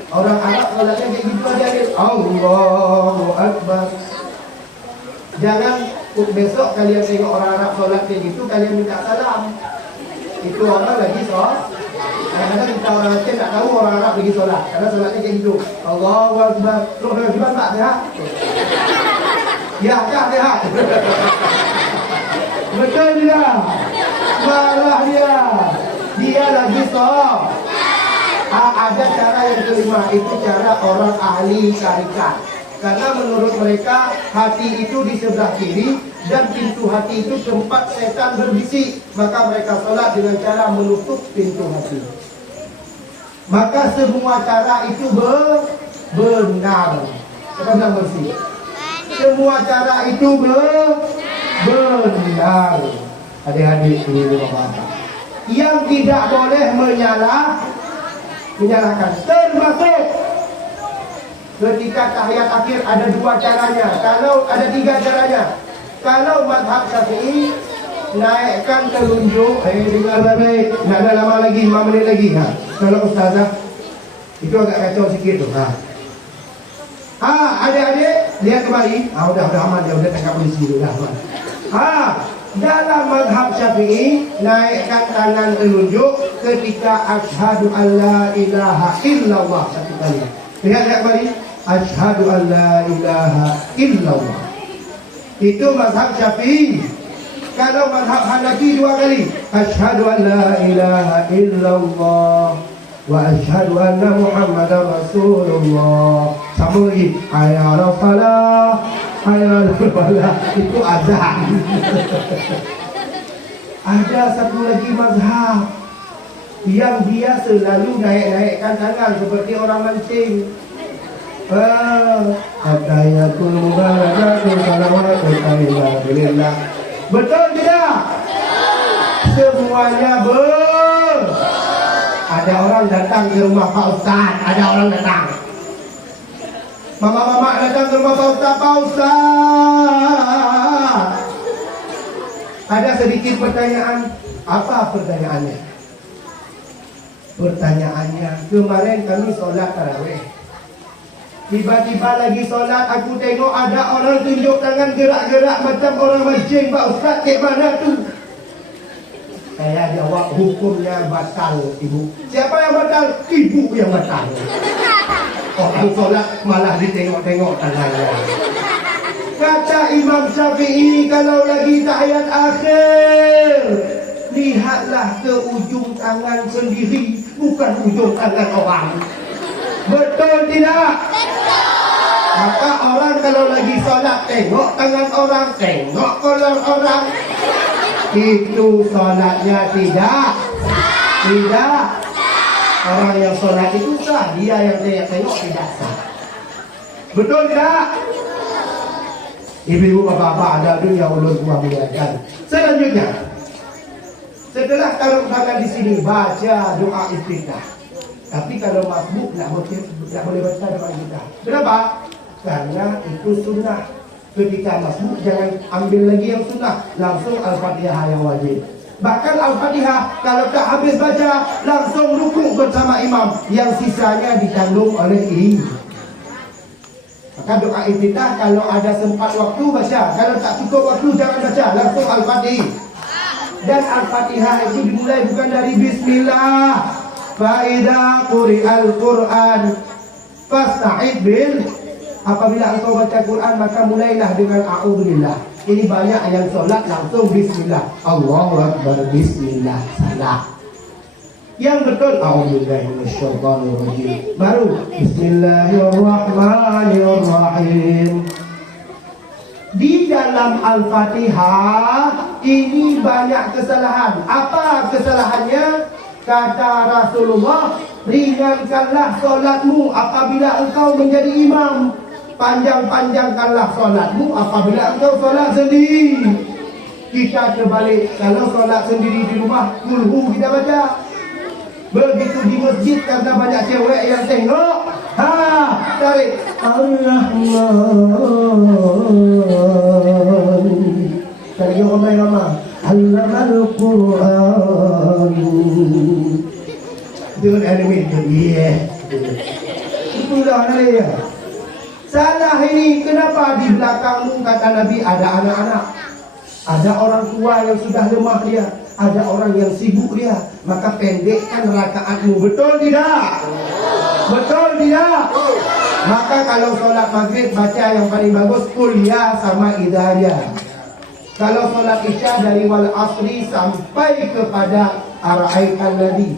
Orang Arab solatnya kayak gitu aja. Allahu Akbar. Jangan besok kalian tengok orang Arab solat kayak gitu, kalian minta salam. Itu orang lagi solat. Kadang-kadang kita orang Aceh tak tahu orang Arab lagi solat, karena solatnya kayak gitu. Allahu Akbar. Loh, gimana tak sehat? Ya, tak sehat. Betul dia. Marah dia. Dia lagi solat. Ada cara yang kelima, itu cara orang ahli syarikat. Karena menurut mereka hati itu di sebelah kiri dan pintu hati itu tempat setan berbisik. Maka mereka solat dengan cara menutup pintu hati. Maka semua cara itu benar. Kita bilang bersih. Semua cara itu benar. Adik-adik ini bapak-bapak. Yang tidak boleh menyalahkan. Termasuk ketika tahiyat akhir ada dua caranya. Kalau ada tiga caranya. Kalau mazhab Syafi'i, naikkan telunjuk. Dengar baik-baik. Nak ada lama lagi, 5 menit lagi. Kalau ustazah, itu agak kacau sikit tu. Adik-adik, lihat kembali. Udah aman dia, udah tangkap polisi tu dah. Dalam mazhab Syafi'i, naikkan tangan telunjuk ketika asyhadu alla ilaha illallah satu kali. Lihat kembali. Asyhadu an la ilaha illallah. Itu mazhab Syafi'i. Kalau mazhab Hanafi 2 kali. Asyhadu an la ilaha illallah wa asyhadu anna Muhammadar Rasulullah. Sama lagi. Hayya 'alas salah, hayya 'alal falah. Itu azan. Ada satu lagi mazhab yang dia selalu naik-naikkan tangan seperti orang mancing. Atayatul mubarakatuh salawatu alaihi. Betul tidak? Semuanya Ada orang datang ke rumah Pak Ustaz. Ada orang datang. Mama-mama datang ke rumah Pak Ustaz. Pak Ustaz, ada sedikit pertanyaan. Apa pertanyaannya? Pertanyaannya, kemarin kami sholat tarawih. Tiba-tiba lagi solat, aku tengok ada orang tunjuk tangan gerak-gerak macam orang mancing. Pak Ustaz, ke mana tu? Saya jawab, hukumnya batal, ibu. Siapa yang batal? Ibu yang batal. Orang solat malah ditengok-tengok tangannya. Kata Imam Syafi'i, kalau lagi tahiyat akhir, lihatlah ke ujung tangan sendiri, bukan ujung tangan orang. Betul tidak? Maka orang kalau lagi solat tengok tangan orang, tengok kolor orang, itu solatnya tidak. Orang yang solat itu sah, dia yang tengok tidak sah. Betul tidak? Ibu-ibu, bapak-bapak, ada dunia ulun gua muliakan. Selanjutnya, setelah taruh tangan di sini, baca doa iftitah. Tapi kalau masbuk tak boleh baca doa kita. Kenapa? Karena itu sunnah. Ketika masbuk jangan ambil lagi yang sunnah, langsung Al-Fatihah yang wajib. Bahkan Al-Fatihah kalau tak habis baca, langsung rukuk bersama imam. Yang sisanya ditanggung oleh imam. Maka doa iftitah kalau ada sempat waktu baca, kalau tak cukup waktu jangan baca, langsung Al-Fatihah. Dan Al-Fatihah itu dimulai bukan dari Bismillah. Fa'idha quri'al Qur'an fasta'id Apabila engkau baca Quran, maka mulailah dengan a'udzubillah. Ini banyak yang solat langsung bismillah. Allahu Akbar, bismillah, salah. Yang betul a'udzubillahi minasyaitonirrajim. Baru bismillahirrahmanirrahim. Di dalam Al-Fatihah ini banyak kesalahan. Apa kesalahannya? Kata Rasulullah, ringankanlah solatmu apabila engkau menjadi imam. Panjang-panjangkanlah solatmu apabila engkau solat sendiri. Kita terbalik, kalau solat sendiri di rumah, kulhu kita baca. Begitu di masjid karena banyak cewek yang tengok, tarik Ar-Rahman. Tarik yang ramai-ramai. Allamal Quran. Dengan anime itu, itulah dia. Salah ini, kenapa di belakangmu kata Nabi ada anak-anak, ada orang tua yang sudah lemah dia, ada orang yang sibuk dia, maka pendekkan rakaatmu. Betul tidak? Betul tidak? Maka kalau solat maghrib baca yang paling bagus kuliah sama idahnya. Kalau solat isya dari wal asri sampai kepada ara'aitan ladhi.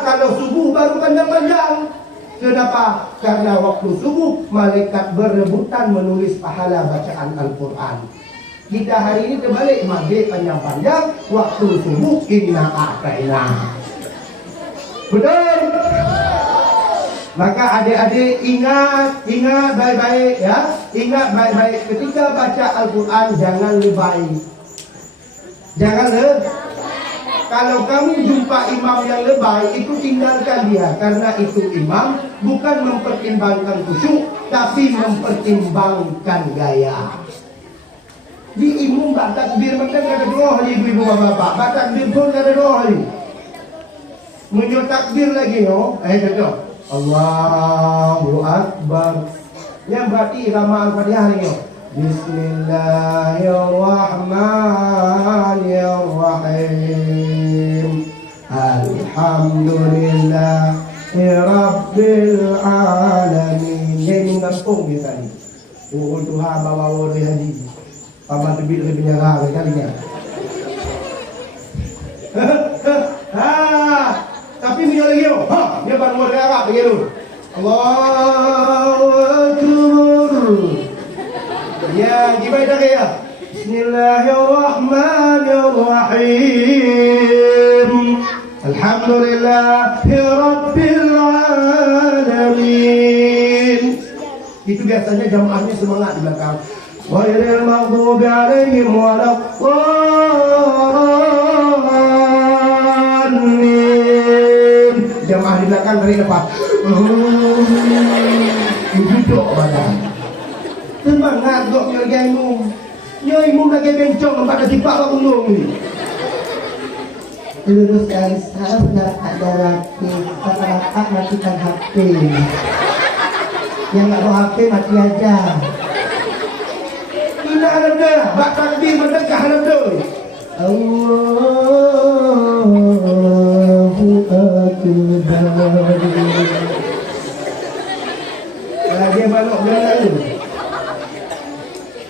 Kalau subuh baru panjang-panjang. Kenapa? Karena waktu subuh malaikat berebutan menulis pahala bacaan Al-Quran. Kita hari ini terbalik, maghrib panjang-panjang, waktu subuh inna a'taina. Betul? Maka adik-adik ingat baik-baik ya. Ingat baik-baik ketika baca Al-Quran jangan lebay. Jangan Kalau kamu jumpa imam yang lebay, itu tinggalkan dia. Karena itu imam bukan mempertimbangkan khusyuk, tapi mempertimbangkan gaya. Di imam bak takbir makan kada doa ibu-ibu bapak. Bak takbir pun kada doa. Menyo takbir lagi betul. Allahu Akbar. Yang berarti irama Al-Fatihah ni. Bismillahirrahmanirrahim. Alhamdulillahi Rabbil alamin. Yang mengantung dia tadi. Tuhan bawa wari haji. Paman tebik lebih nyara kalinya. Tapi minyak lagi dia baru mulai Arab begitu. Allahu Akbar. Ya, gimana dah ya? Bismillahirrahmanirrahim. Alhamdulillahi Rabbil alamin. Itu biasanya jamaahnya semangat di belakang. Ghairil maghdubi alaihim waladdallin. Jamaah di belakang dari depan. Duduk badan. Semangat kok nyaimu. Nyaimu lagi bencong pada tipak bak gunung ni. Luruskan sahab ada laki. Kata-kata matikan HP. Yang tak bawa HP mati aja. Ina hadap dah. Bak takbir mendekah hadap dah. Allahu Akbar. Dia balok benar tu.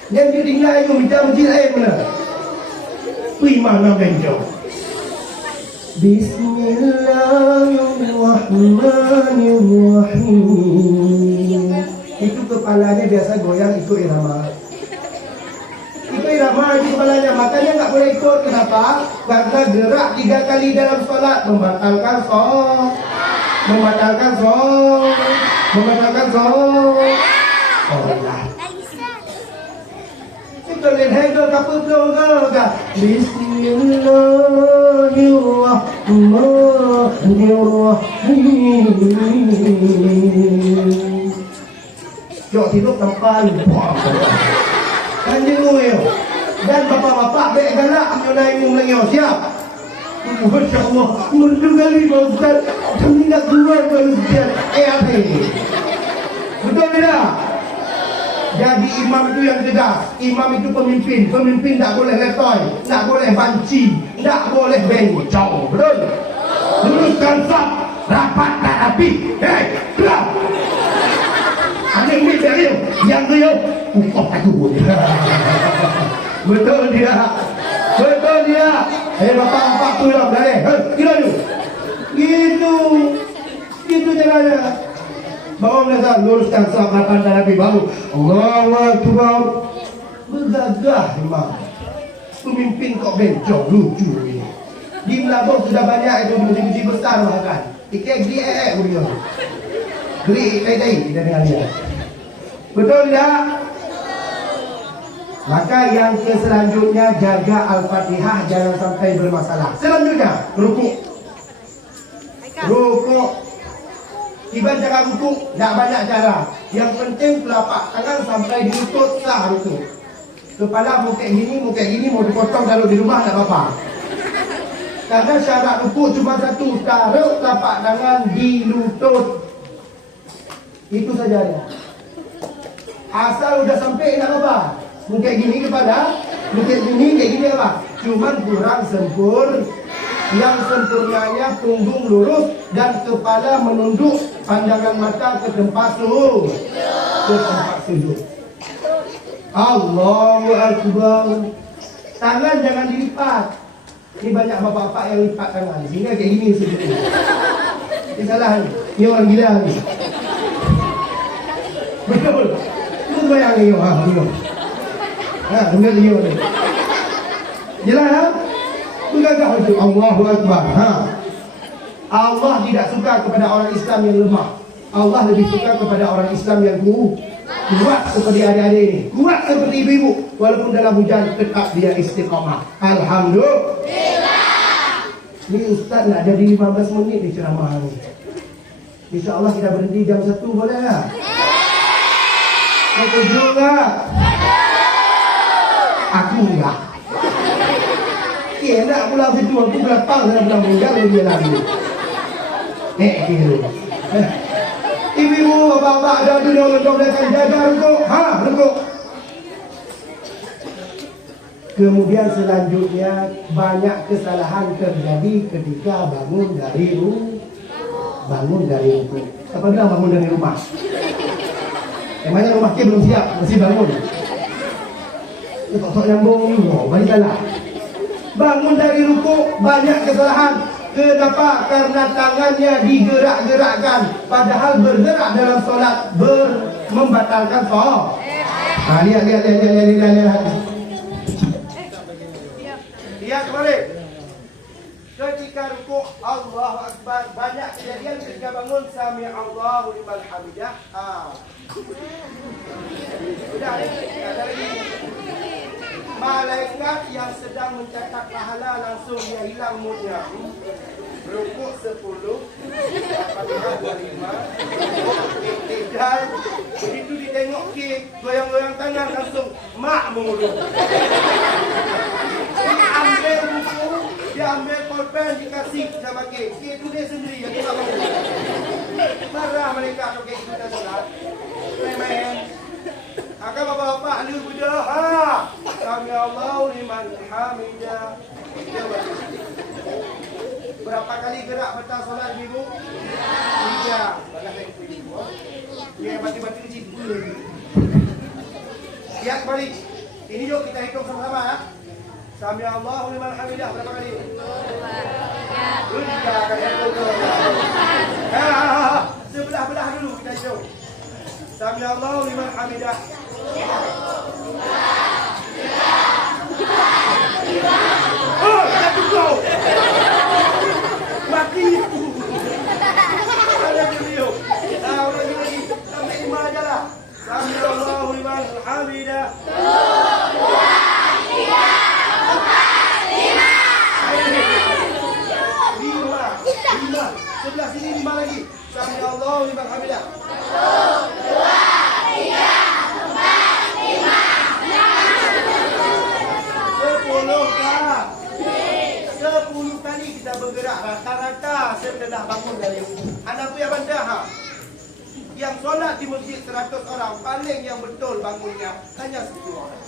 Yang dia tinggal itu minta masjid air mana? Pergi mana bencong? Bismillahirrahmanirrahim. Itu kepalanya biasa goyang ikut irama. Ikut irama itu kepalanya. Makanya tak boleh ikut. Kenapa? Karena gerak 3 kali dalam solat membatalkan solat. Membatalkan solat. Membatalkan solat. Solat. Kalian hengkel kapal belum ke? Bismillahirrahmanirrahim. Jok tidur tempat. Kan dia dan bapak-bapak baik galak ambil naik lagi siap. Masya Allah, merdu kali Pak Ustaz. Kami nak keluar Pak Ustaz. Apa ini? Betul tidak? Jadi imam itu yang tegas. Imam itu pemimpin. Pemimpin tak boleh letoy, tak boleh banci, tak boleh bencong. Betul? Luruskan saf, rapat tak rapi. Hei, keluar. Ada yang dari Yang dia pukul takut. Betul dia. Betul dia. Bapak-bapak pulang dah kira tu. Gitu. Gitu caranya. Bawa mereka luruskan sahabat dan Nabi baru. Allahu Akbar. Bergagah memang. Pemimpin kok bencong lucu ini. Di Melabur sudah banyak itu musim-musim besar bahkan. Ikan geli punya. Geli tai kita dengar dia. Betul tak? Maka yang selanjutnya jaga Al-Fatihah jangan sampai bermasalah. Selanjutnya rukuk. Rukuk. Tiba jangan rukuk, tak banyak cara. Yang penting telapak tangan sampai di lutut sah rukuk. Kepala mau kayak gini mau dipotong kalau di rumah tak apa-apa. Karena syarat rukuk cuma satu, taruh telapak tangan di lutut. Itu saja ya. Asal udah sampai tak apa. Mungkin gini kepala, mungkin gini kayak gini apa? Cuman kurang sempurna. Yang sempurnanya punggung lurus dan kepala menunduk, pandangan mata ke tempat sujud. Ke tempat sujud. Allahu Akbar. Tangan jangan dilipat. Ini banyak bapak-bapak yang lipat tangan. Sehingga kayak gini sujud. Ini salah ni. Ini orang gila ni. Betul. Itu bayang ni. Betul. Dengar dia ni. Jelas tak? Bergagah itu Allahu Akbar. Allah tidak suka kepada orang Islam yang lemah. Allah lebih suka kepada orang Islam yang kuat seperti adik-adik ini. Kuat seperti ibu-ibu. Walaupun dalam hujan tetap dia istiqamah. Alhamdulillah. Ini Ustaz nak jadi 15 menit di ceramah ini. InsyaAllah kita berhenti jam 1 boleh tak? Setuju tak? Aku enggak. Nak pulang situ, aku belakang saya pulang meninggal dia lagi. Kira. Ibu, bapak ada dunia untuk mereka jaga rukuk. Rukuk. Kemudian selanjutnya banyak kesalahan terjadi ketika bangun dari rukuk. Apa bilang bangun dari rumah? Emangnya rumah kita belum siap, masih bangun. Tok nyambung ni, balik salah. Bangun dari rukuk banyak kesalahan. Kenapa? Karena tangannya digerak-gerakkan. Padahal bergerak dalam solat membatalkan solat. Lihat. Lihat balik. Ketika rukuk Allahu Akbar, banyak kejadian ketika bangun sami Allahu liman hamidah. Sudah ada lagi. Malaikat yang sedang mencatat pahala langsung dia hilang moodnya. Rukuk 10, Fatihah 25, Iktidal. Begitu ditengok kek, goyang-goyang tangan langsung mak mengulung. Dia ambil buku, dia ambil pulpen dikasih sama kek. Kek tu dia sendiri yang tak bangun. Marah mereka kalau kek itu dah solat. Main-main. Akan bapak-bapak lu berdoa. Sami Allahu liman hamidah. Berapa kali gerak betul solat ibu? 3. Balas lagi ibu. Ya mati-mati di situ lagi. Lihat balik. Ini yuk kita hitung sama-sama ya. Sami Allahu liman hamidah berapa kali? 2. 3 kali itu. Sebelah-belah dulu kita hitung. Sami Allahu liman hamidah. Oh, jatuh kau. Mati itu. Ada video. Udah lagi. Sampai 5 aja lah. Sami Allahu liman hamidah. 2, 3, 4, 5. Sebelah sini 5 lagi. Sami Allahu liman hamidah. 1, 2, 3, 4, 5. 10 kali kita bergerak rata-rata setelah bangun dari rukuk. Anak punya bandar yang solat di masjid 100 orang, paling yang betul bangunnya hanya 10 orang.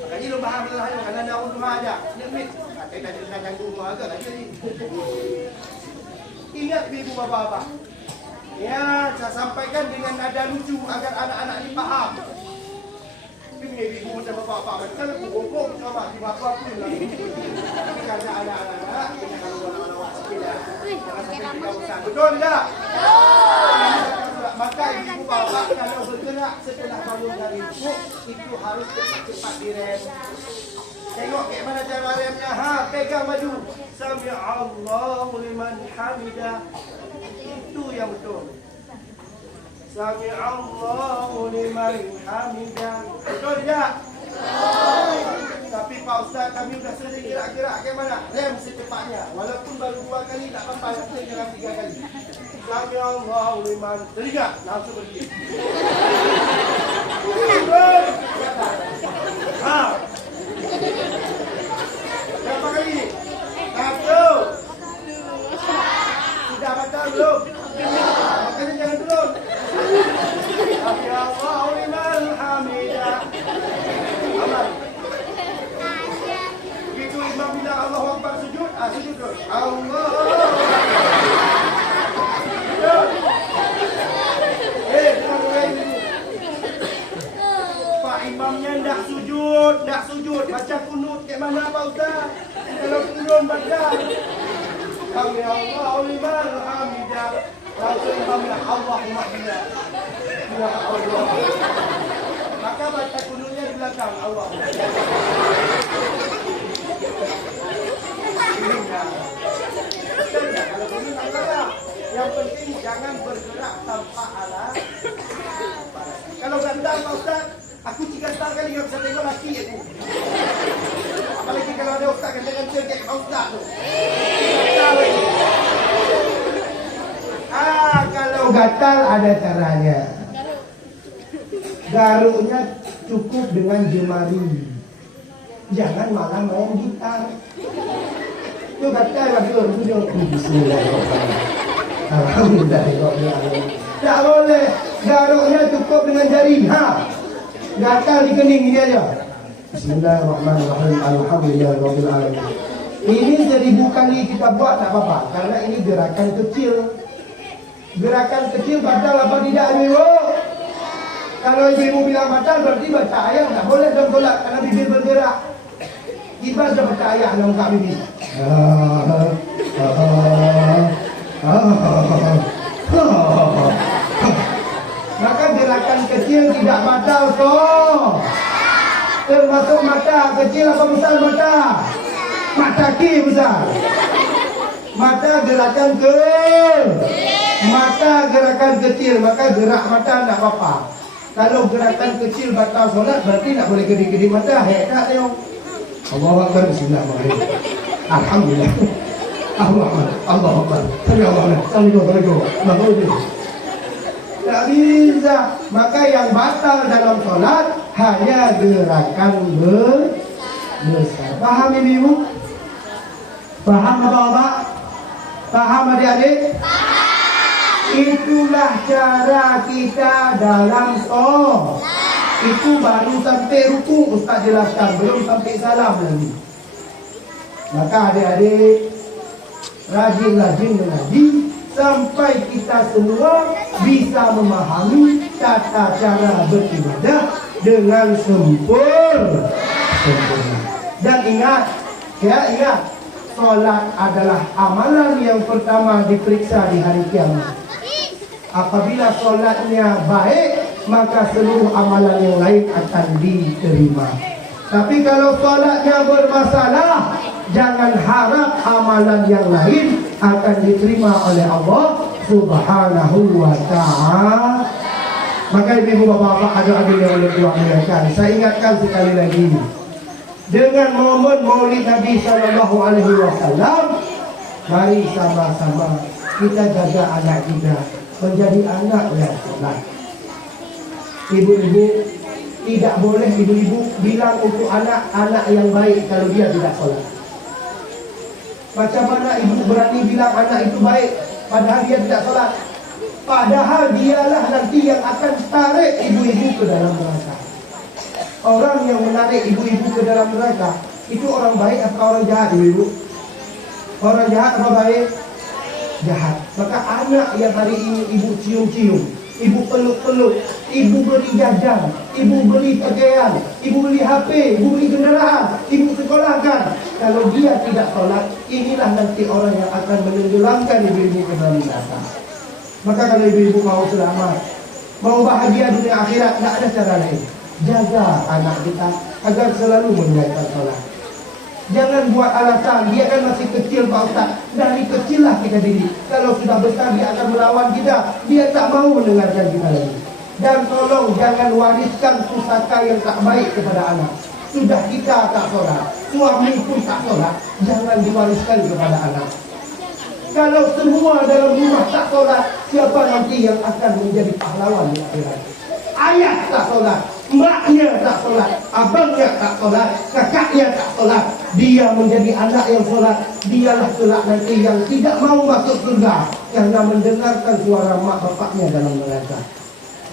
Makanya lu faham lah kerana nak rumah aja. Nyemit. Saya tak ceritakan rumah agak lagi ni. Ingat ibu bapa. Ya, saya sampaikan dengan nada lucu agar anak-anak ini paham. Tapi ibu macam bapak-bapak macam aku bongkok coba di bapak pun lah. Tapi karena ada anak-anak, kita kalau anak-anak sepeda, jangan sampai kita besar. Betul tak? Maka ibu bapak kalau bergerak setelah bangun dari rukuk itu harus cepat-cepat direm. Tengok kayak mana cara remnya. Ha, pegang maju. Sami Allahu liman hamidah. Itu yang betul. Sami Allahu liman hamidah. Betul tidak? Tapi Pak Ustaz, kami sudah sering gerak-gerak ke mana? Rem secepatnya. Walaupun baru 2 kali tak apa-apa, kita gerak 3 kali. Sami Allahu liman. Teriak, langsung pergi. Ha. Berapa kali? 1. Sudah batal belum? Makanya jangan turun. Sami Allahu liman hamidah. Amal. Begitu imam bilang Allahu Akbar sujud, sujud terus. Allah. Jangan lain dulu. Pak imamnya ndak sujud, baca kunut kayak mana Pak Ustaz? Kalau turun baca Sami Allahu liman hamidah. Langsung imamnya Allahumma billah. Ya Allah. Maka baca kunutnya di belakang Allah. Kalau kunut Allah, yang penting jangan bergerak tanpa alat. Kalau gantang Pak Ustaz, aku 3 tahun kali nggak bisa tengok laki aku. Apalagi kalau ada Ustaz ganteng-ganteng kayak Pak Ustaz tu. Kalau gatal ada caranya. Garuknya cukup dengan jemari. Jangan malah main gitar. Itu gatal lagi orang tu dia bismillahirrahmanirrahim. Alhamdulillah tengok dia. Tak boleh. Garuknya cukup dengan jari. Ha. Gatal di kening ini aja. Bismillahirrahmanirrahim. Alhamdulillahirabbil alamin. Ini 1000 kali kita buat tak apa-apa karena ini gerakan kecil. Gerakan kecil batal apa tidak ibu? Kalau ibu bilang batal berarti baca ayat tak boleh dalam solat karena bibir bergerak. Kita sudah baca ayat dalam muka bibir. Maka gerakan kecil tidak batal toh. Termasuk mata kecil apa besar mata? Mata ki besar. Mata gerakan ke mata gerakan kecil, maka gerak mata tak apa-apa. Kalau gerakan kecil batal solat berarti tak boleh kedip-kedip mata. Tak tengok. Allahu Akbar, bismillahirrahmanirrahim. Alhamdulillah. Allahu Akbar. Assalamualaikum. Tak bisa. Maka yang batal dalam solat hanya gerakan besar. Paham ibu? Paham bapak-bapak? Paham adik-adik? Itulah cara kita dalam sholat. Itu baru sampai ruku Ustaz jelaskan, belum sampai salam lagi. Maka adik-adik rajin-rajin mengaji sampai kita semua bisa memahami tata cara beribadah dengan sempurna. Dan ingat, solat adalah amalan yang pertama diperiksa di hari kiamat. Apabila solatnya baik, maka seluruh amalan yang lain akan diterima. Tapi kalau solatnya bermasalah, jangan harap amalan yang lain akan diterima oleh Allah Subhanahu wa ta'ala. Maka ibu bapak adik-adik yang oleh Tuhan muliakan, saya ingatkan sekali lagi, dengan momen Maulid Nabi Sallallahu Alaihi Wasallam, mari sama-sama kita jaga anak kita menjadi anak yang solat. Ibu-ibu tidak boleh ibu-ibu bilang untuk anak-anak yang baik kalau dia tidak solat. Macam mana ibu berani bilang anak itu baik padahal dia tidak solat? Padahal dialah nanti yang akan tarik ibu-ibu ke dalam neraka. Orang yang menarik ibu-ibu ke dalam neraka itu orang baik atau orang jahat ibu-ibu? Orang jahat apa baik? jahat. Maka anak yang hari ini ibu cium-cium, ibu peluk-peluk, ibu beri jajan, ibu beri pakaian, ibu beli HP, ibu beli kendaraan, ibu sekolahkan. Kalau dia tidak sholat, inilah nanti orang yang akan menenggelamkan ibu-ibu ke dalam neraka. Maka kalau ibu-ibu mau selamat, mau bahagia dunia akhirat, tidak ada cara lain. Jaga anak kita agar selalu menunaikan sholat. Jangan buat alasan, dia kan masih kecil Pak Ustaz. Dari kecil lah kita didik. Kalau sudah besar dia akan melawan kita. Dia tak mau mendengarkan kita lagi. Dan tolong jangan wariskan pusaka yang tak baik kepada anak. Sudah kita tak sholat, suami pun tak sholat, jangan diwariskan kepada anak. Kalau semua dalam rumah tak sholat, siapa nanti yang akan menjadi pahlawan di akhirat? Ayah tak sholat, maknya tak sholat, abangnya tak sholat, kakaknya tak sholat. Dia menjadi anak yang sholat, dialah kelak nanti yang tidak mau masuk surga karena mendengarkan suara mak bapaknya dalam neraka.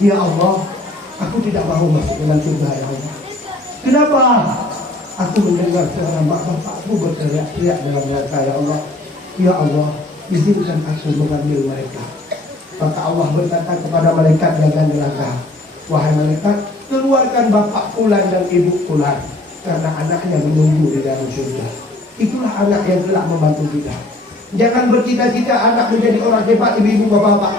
Ya Allah, aku tidak mau masuk dalam surga ya Allah. Kenapa? Aku mendengar suara mak bapakku berteriak-teriak dalam neraka ya Allah. Ya Allah, izinkan aku mengambil mereka. Maka Allah berkata kepada malaikat jaga neraka, wahai malaikat, keluarkan bapak fulan dan ibu fulan, karena anaknya menunggu di dalam surga. Itulah anak yang telah membantu kita. Jangan bercita-cita anak menjadi orang hebat, ibu-ibu bapak-bapak.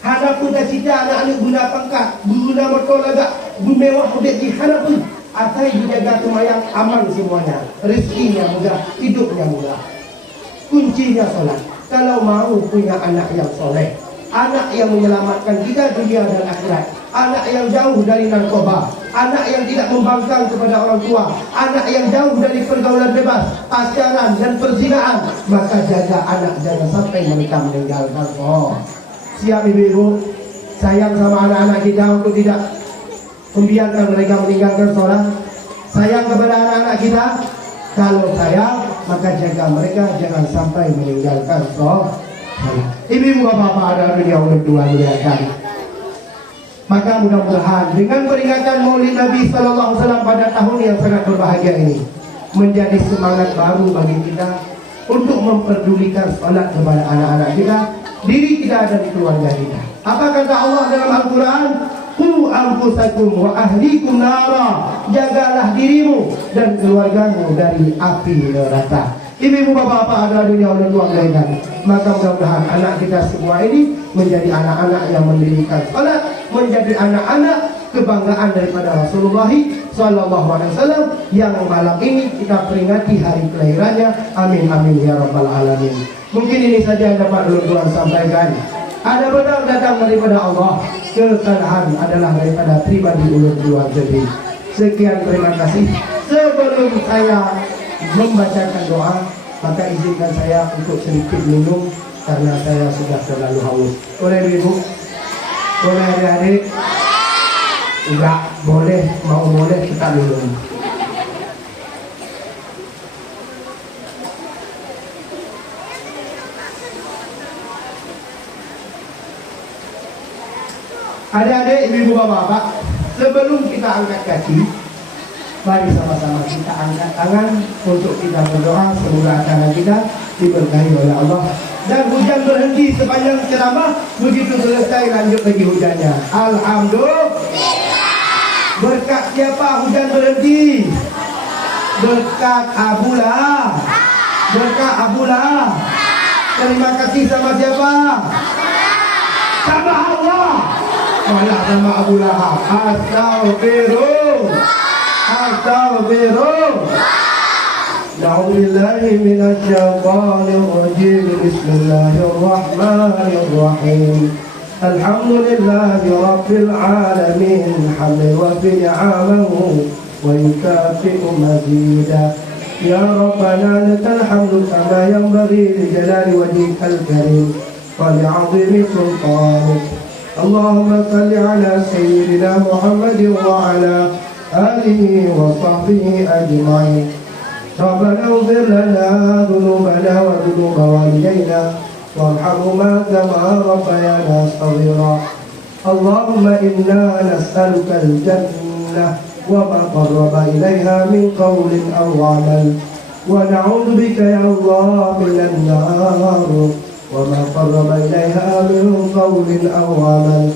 Hana pun cita anak-anak guna pangkat, guna mertolaga, mewah di hana pun. Atai dijaga semayang aman semuanya, rezekinya mudah, hidupnya mudah. Kuncinya sholat. Kalau mau punya anak yang soleh, anak yang menyelamatkan kita dunia dan akhirat, anak yang jauh dari narkoba, anak yang tidak membangkang kepada orang tua, anak yang jauh dari pergaulan bebas, pacaran dan perzinaan, maka jaga anak jangan sampai mereka meninggalkan. Siap ibu-ibu, sayang sama anak-anak kita untuk tidak membiarkan mereka meninggalkan sholat. Sayang kepada anak-anak kita. Kalau sayang, maka jaga mereka jangan sampai meninggalkan sholat. Ibu-ibu bapak-bapak ada dunia Allah dua muliakan. Maka mudah-mudahan dengan peringatan Maulid Nabi Sallallahu Alaihi Wasallam pada tahun yang sangat berbahagia ini menjadi semangat baru bagi kita untuk memperdulikan sholat kepada anak-anak kita, diri kita dan keluarga kita. Apa kata Allah dalam Al-Quran? Qu anfusakum wa ahlikum nara. Jagalah dirimu dan keluargamu dari api neraka. Ibu-ibu bapak-bapak ada dunia oleh Tuhan lainkan. Maka mudah-mudahan anak kita semua ini menjadi anak-anak yang mendirikan salat, menjadi anak-anak kebanggaan daripada Rasulullah Sallallahu Alaihi Wasallam yang malam ini kita peringati hari kelahirannya. Amin amin ya rabbal alamin. Mungkin ini saja yang dapat Tuhan sampaikan. Ada benar datang daripada Allah, kesalahan adalah daripada pribadi ulun Tuhan sendiri. Sekian, terima kasih. Sebelum saya membacakan doa, maka izinkan saya untuk sedikit minum karena saya sudah terlalu haus. Boleh ibu? Boleh adik-adik? Enggak boleh, mau boleh kita minum. Adik-adik, ibu bapak-bapak, sebelum kita angkat kaki, mari sama-sama kita angkat tangan untuk kita berdoa semoga acara kita diberkahi oleh Allah. Dan hujan berhenti sepanjang ceramah, begitu selesai lanjut lagi hujannya. Alhamdulillah. Berkat siapa hujan berhenti? Berkat Abulah. Berkat Abulah. Terima kasih sama siapa? Sama Allah. Malah sama Abu Lahab. Astagfirullah. Astagfirullah. Na'udzubillahi minasyaitonir rajim. Bismillahirrahmanirrahim. Alhamdulillahi rabbil alamin. Hamdan wa ni'amahu wa yukafi'u mazida. Ya Rabbana lakal hamdu kama yanbaghi li jalali wajhikal karim wa li'azimi sultanik. Allahumma salli ala sayyidina Muhammadin wa ala alihi wa sahbihi ajma'in. Rabbana ighfir lana dhunubana wa dhunuba walidayna warhamhuma kama rabbayana shaghira. Allahumma inna nas'aluka al-jannah wa ma qarraba ilayha min qawlin aw 'amal wa na'udzu bika ya Allah minan nar. وما قرب إليها من قول أو عمل.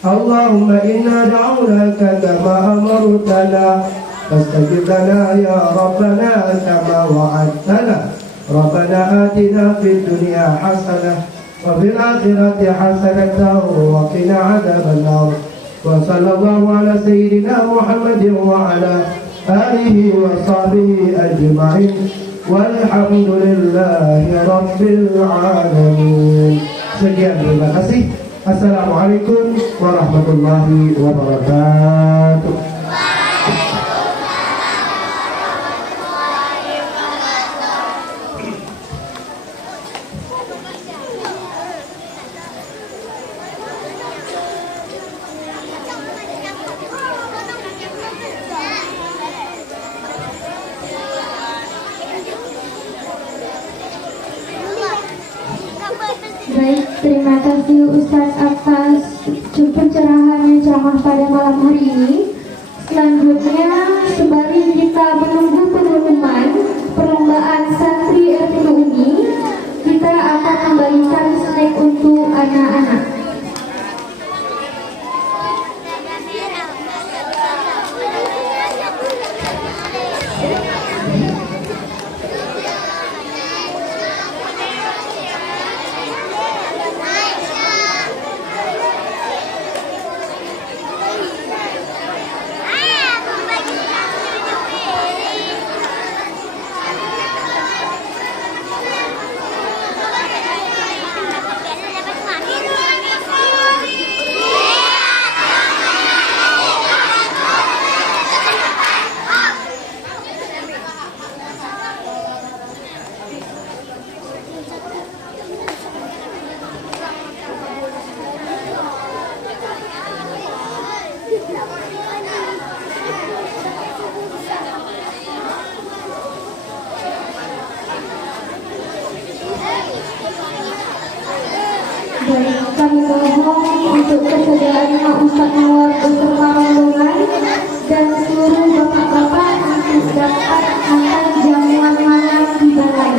اللهم إنا دعوناك كما أمرتنا فاستجب لنا يا ربنا كما وعدتنا. ربنا آتنا في الدنيا حسنة وفي الآخرة حسنة وقنا عذاب النار. وصلى الله على سيدنا محمد وعلى آله وصحبه أجمعين والحمد لله رب العالمين. Sekian, terima kasih. Assalamualaikum warahmatullahi wabarakatuh. Baik, terima kasih Ustadz atas pencerahannya ceramah pada malam hari ini. Selanjutnya, sembari kita menunggu pengumuman perlombaan santri RT ini, kita akan membagikan snack untuk anak-anak. Baik, kami mohon untuk kesediaan Pak Ustadz Anwar beserta rombongan dan seluruh bapak-bapak untuk dapat makan jamuan malam di balai.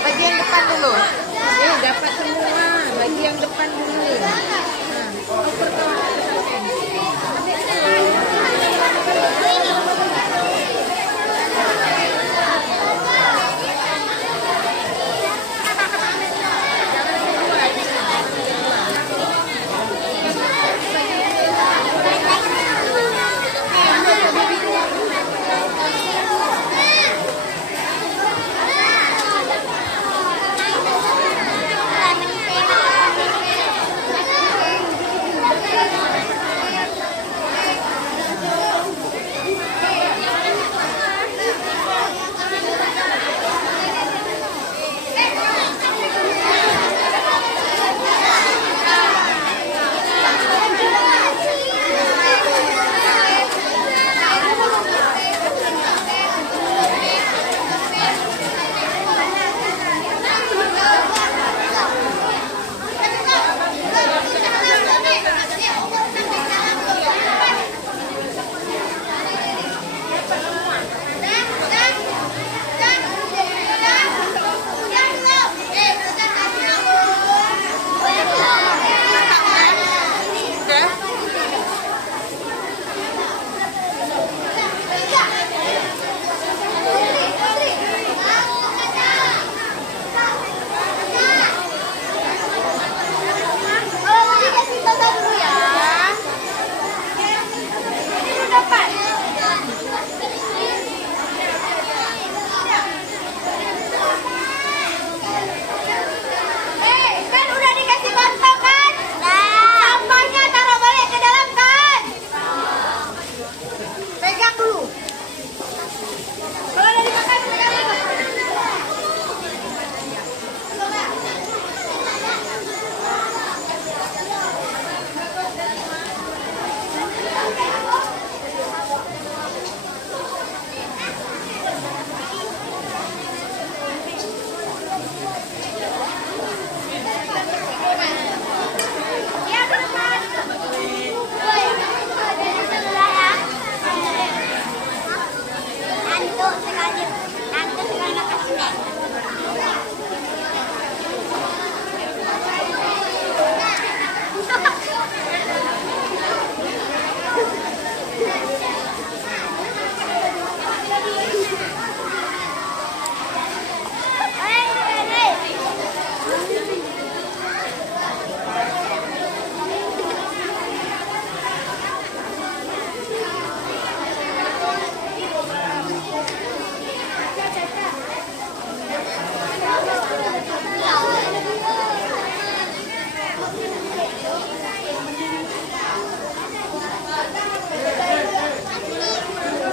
Bagi yang depan dulu. Dapat semua. Bagi yang depan dulu.